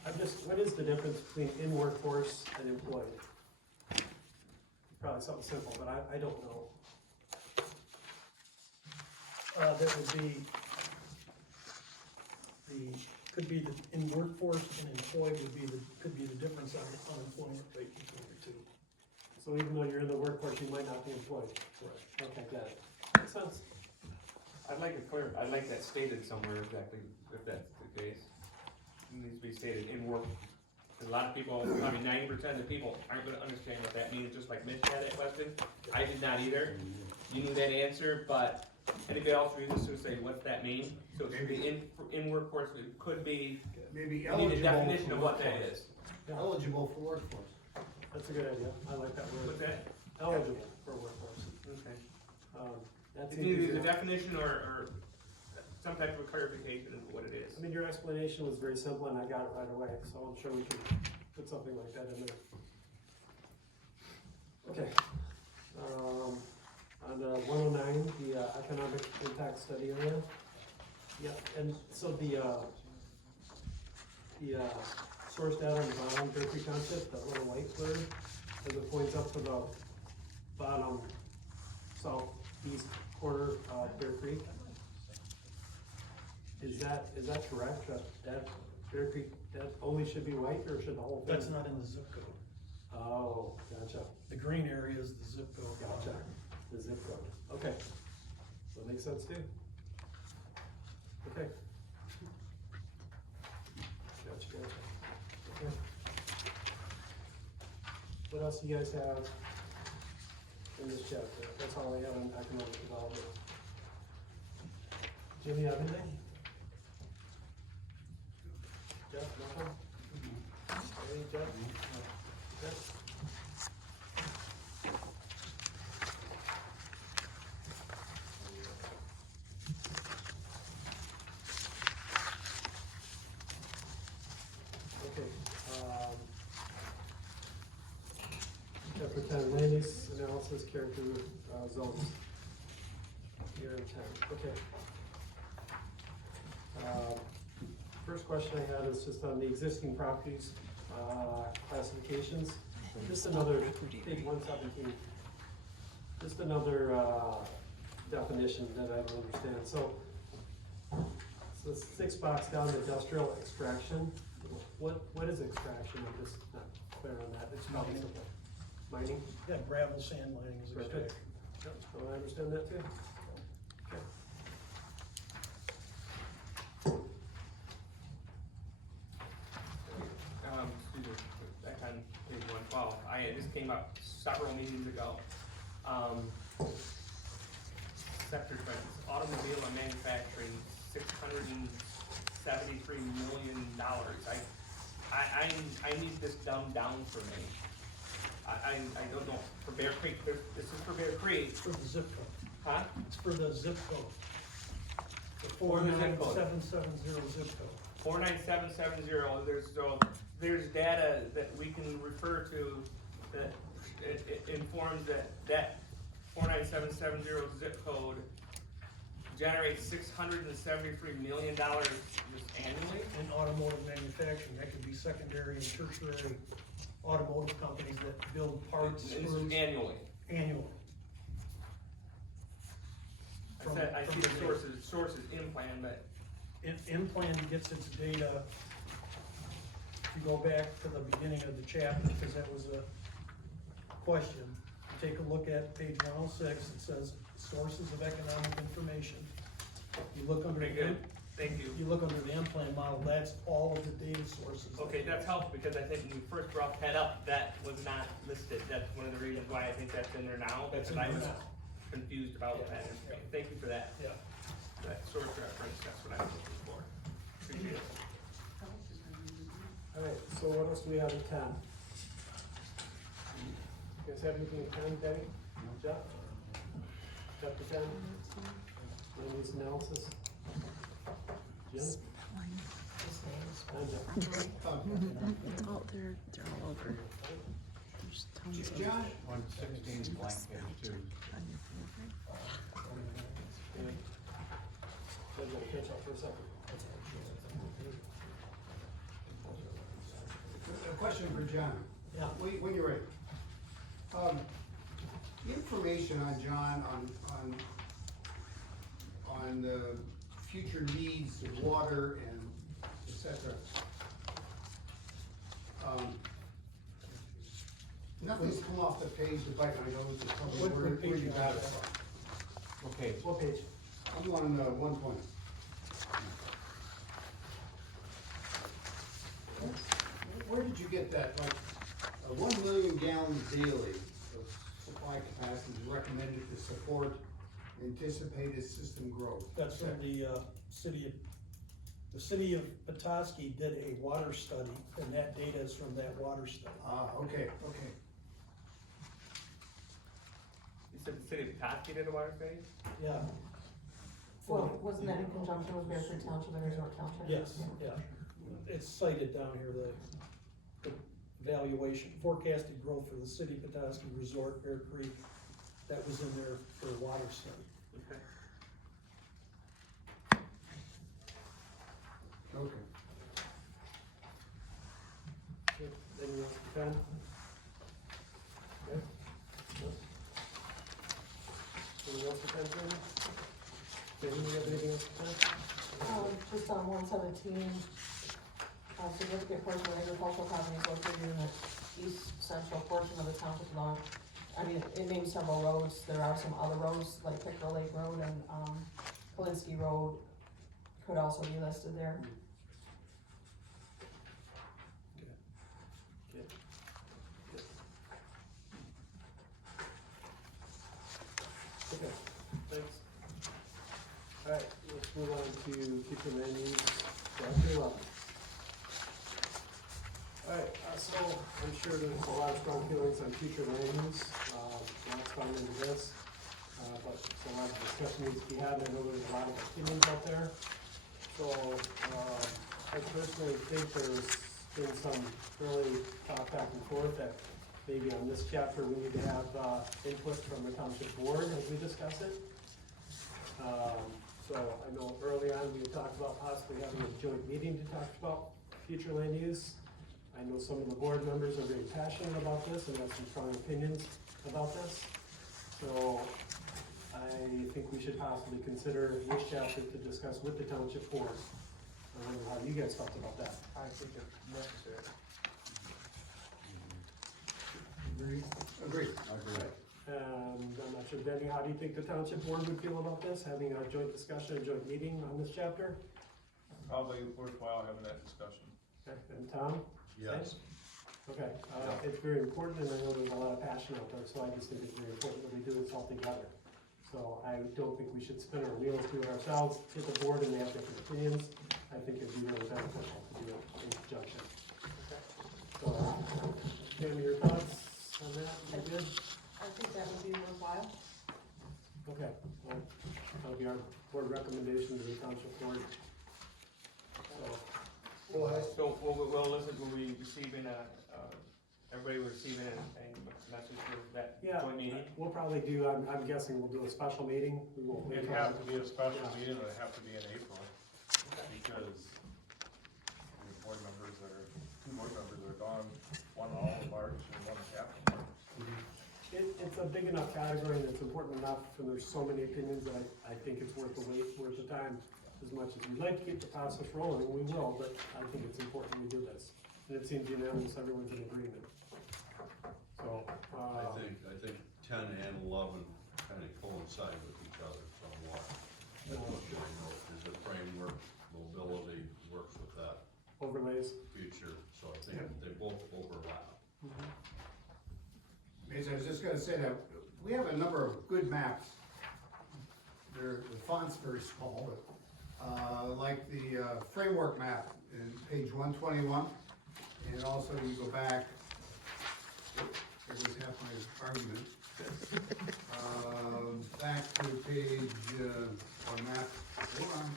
I'm just, what is the difference between in workforce and employed? Probably something simple, but I don't know. That would be could be in workforce and employed could be the difference on the unemployment rate between the two. So even though you're in the workforce, you might not be employed? Correct. Okay, got it. Makes sense. I'd like it clear, I'd like that stated somewhere exactly, if that's the case. It needs to be stated in work, because a lot of people, probably 90% of the people aren't gonna understand what that means, just like Mitch had that question. I did not either. You knew that answer, but anybody else read this to say, what's that mean? So it should be in workforce, it could be, Maybe you need a eligible definition for of what that workforce. is. Eligible for workforce. That's a good idea. I like that word. What's that? Eligible for workforce. Okay. That's It needs easier. a definition or some type of clarification of what it is. I mean, your explanation was very simple and I got it right away, so I'm sure we can put something like that in there. Okay. On 109, the economic impact study area. Yeah, and so the the, source data on the bottom, Bear Creek Township, that little white blur, as it points up to the bottom southeast corner of Bear Creek. Is that correct? That Bear Creek, that only should be white, or should the whole thing? That's not in the zip code. Oh, gotcha, The green area is the zip code. gotcha, the zip code, okay. That makes sense too. Okay. Gotcha. Okay. What else do you guys have in this chapter? That's all I have on economic development. Jimmy, you have anything? Jeff, nothing? Anything, Jeff? Jeff? Okay, chapter 10, land use analysis, character, zones. Here in 10, okay. First question I had is just on the existing properties, classifications. Just another, page 117. Just another, definition that I don't understand. So the 6 box down, industrial extraction. What is extraction? I'm just not clear on that. It's probably something. Mining? Yeah, gravel sand mining is Perfect. extraction. Yep, so I understand that too. Okay. Excuse me, back on page 112, this came up several meetings ago. Sector trends, automobile and manufacturing, $673 million. I need this dumbed down for me. I don't know, for Bear Creek, this is for Bear Creek. It's for the zip code. Huh? It's for the zip code. The For the zip code. 49770 zip code. 49770, there's data that we can refer to that it informs that 49770 zip code generates $673 million just annually? In automotive manufacturing, that could be secondary and tertiary automotive companies that build parts, This is screws. annually. Annually. I see the sources in plan, but Implan gets its data, if you go back to the beginning of the chapter, because that was a question. Take a look at page 106, it says sources of economic information. You look under pretty good, thank you. You look under the Implan model, that's all of the data sources. Okay, that's helpful, because I think when we first brought that up, that was not listed. That's one of the reasons why I think that's in there now, That's because in I there was now. confused about that. Thank you for that. Yeah. That source reference, that's what I was looking for. Appreciate it. Alright, so what else do we have in 10? You guys have anything in 10, Debbie? Jeff? Chapter 10? Land use analysis? Jim? And Jeff? It's all, they're all over. There's tons of. John? 116 blank page 2. I'm gonna catch up for a second. A question for John. Yeah. When you're ready. Information on John on the future needs of water and et cetera. Nothing's come off the page to bite my nose or something. What Where page you you got on? it from? Okay, What page? I'm on 120. Where did you get that, like, 1 million gallons daily of supply capacity is recommended to support anticipated system growth? That's from the city of Petoskey did a water study, and that data is from that water study. Ah, okay. You said the city of Petoskey did a water study? Yeah, Well, wasn't that in conjunction with Bear Creek Township and Resort Township? yes, yeah. It's cited down here, the evaluation, forecasted growth for the city of Petoskey Resort, Bear Creek, that was in there for a water study. Okay. Okay. Anything else for Ken? Okay. Anything else for Ken, Jamie? Jamie, you have anything else for Ken? Just on 117, significant portion of agricultural property is located in the east central portion of the township lawn. I mean, it names several roads, there are some other roads, like Picker Lake Road and, Kalinsky Road could also be listed there. Okay. Okay, thanks. Alright, let's move on to future land use, chapter 11. Alright, so I'm sure there's a lot of strong feelings on future land use, let's go into this. But a lot of discussion needs to be had, I know there's a lot of opinions out there. So, I personally think there's been some really talk back and forth that maybe on this chapter we need to have, input from the township board as we discuss it. So I know early on we had talked about possibly having a joint meeting to talk about future land use. I know some of the board members are very passionate about this and have some strong opinions about this. So I think we should possibly consider this chapter to discuss with the township board. I don't know how you guys felt about that. I think it's necessary. Agree? Agree. And I'm not sure, Denny, how do you think the township board would feel about this, having a joint discussion, a joint meeting on this chapter? Probably worthwhile having that discussion. Okay, and Tom? Yes. Okay, it's very important, and I know there's a lot of passion out there, so I just think it's very important that we do this all together. So I don't think we should spin our wheels, do it ourselves, hit the board, and they have different opinions. I think it'd be really beneficial to do it in conjunction. So, Tammy, your thoughts on that? You good? I think that would be worthwhile. Okay, well, that'll be our board recommendation to the township board. So, we'll listen, will we receiving everybody receiving a message for that Yeah, joint meeting? we'll probably do, I'm guessing we'll do a special meeting. We won't wait It'd till- have to be a special Yeah. meeting, and it'd have to be in April, because the board members are, two board members are gone, one all in March and one half in March. It's a big enough category and it's important enough, and there's so many opinions that I think it's worth the wait, worth the time. As much as we'd like to keep the process rolling, we will, but I think it's important we do this. And it seems unanimous, everyone's in agreement. So, I think 10 and 11 kind of coincide with each other somewhat. That's what you know, is the framework, mobility works with that overlays. future, so I think they both overlap. I was just gonna say that we have a number of good maps. The font's very small, but, like the, framework map in page 121. And also you go back, there was half my argument. Back to page, or map, hold on.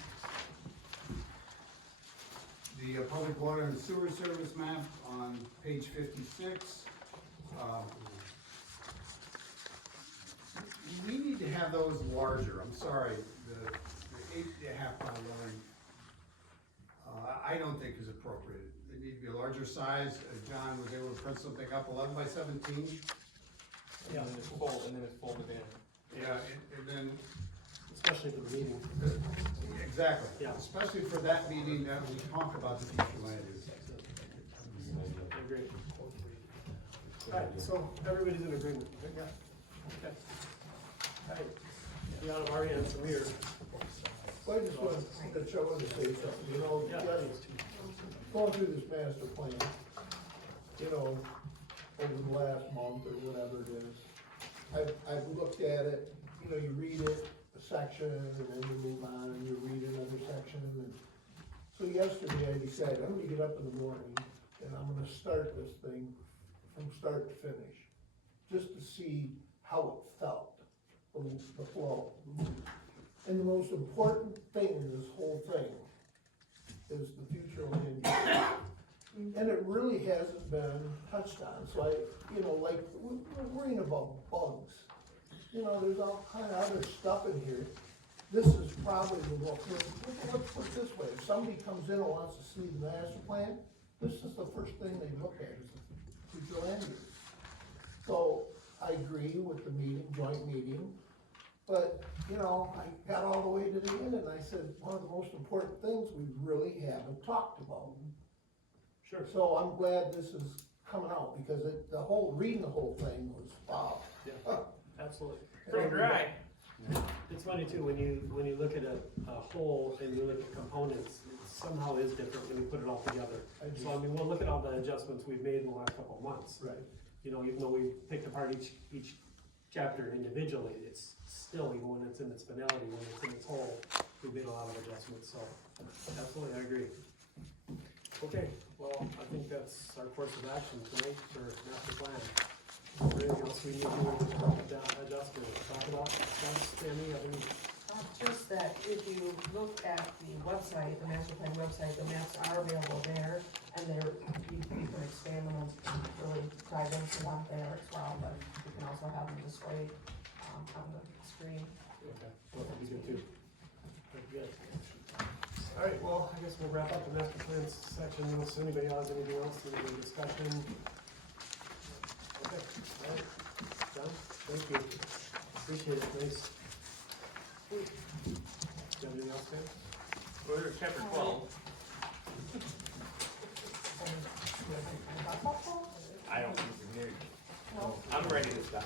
The public water and sewer service map on page 56. We need to have those larger, I'm sorry, the 8.5 mile line, I don't think is appropriate. They need to be a larger size. John was able to print something up 11 by 17. Yeah, and then it's folded in. Yeah, and then, especially for the meeting. exactly. Yeah. Especially for that meeting that we talk about the future land use. I agree. Alright, so everybody's in agreement. Yeah. Okay. Alright, be out of our hands from here. Well, I just wanted to say something, you know, Yeah. going through this master plan, you know, over the last month or whatever it is, I've looked at it, you know, you read it, a section, and then you move on, and you read another section, and so yesterday I decided, I'm gonna get up in the morning, and I'm gonna start this thing from start to finish, just to see how it felt, from the flow. And the most important thing in this whole thing is the future land use. And it really hasn't been touched on, so you know, like, we're worrying about bugs. You know, there's all kind of other stuff in here. This is probably the most, let's put it this way, if somebody comes in and wants to see the master plan, this is the first thing they look at, is future land use. So I agree with the meeting, joint meeting, but, you know, I got all the way to the end and I said, one of the most important things we really haven't talked about. Sure. So I'm glad this is coming out, because reading the whole thing was, wow. Yeah, absolutely. Pretty dry. It's funny too, when you look at a whole and you look at components, it somehow is different when you put it all together. So I mean, we'll look at all the adjustments we've made in the last couple of months. Right. You know, even though we picked apart each chapter individually, it's still, even when it's in its finality, when it's in its whole, we've made a lot of adjustments, so absolutely, I agree. Okay, well, I think that's our course of action tonight for master plan. Is there anything else we need to adjust or talk about? Tammy, have any? Just that if you look at the website, the master plan website, the maps are available there, and you can expand them and really dive into them there as well, but you can also have them displayed, on the screen. Okay, well, that'd be good too. Very good. All right, well, I guess we'll wrap up the master plan section, unless anybody has anything else to do discussion. Okay, all right, John, thank you, appreciate it, thanks. Do you have anything else, Sam? We're at chapter 12. I don't think we hear you. I'm ready to stop.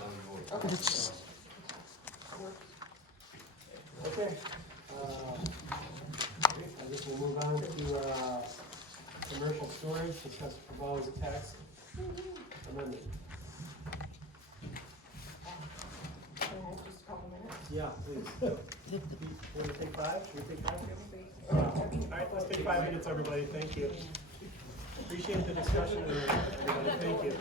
Okay, I guess we'll move on to, commercial storage, discuss proposed tax amendment. Just a couple minutes. Yeah, please. Want to take 5? Should we take 5? All right, let's take 5 minutes, everybody, thank you. Appreciate the discussion, everybody, thank you.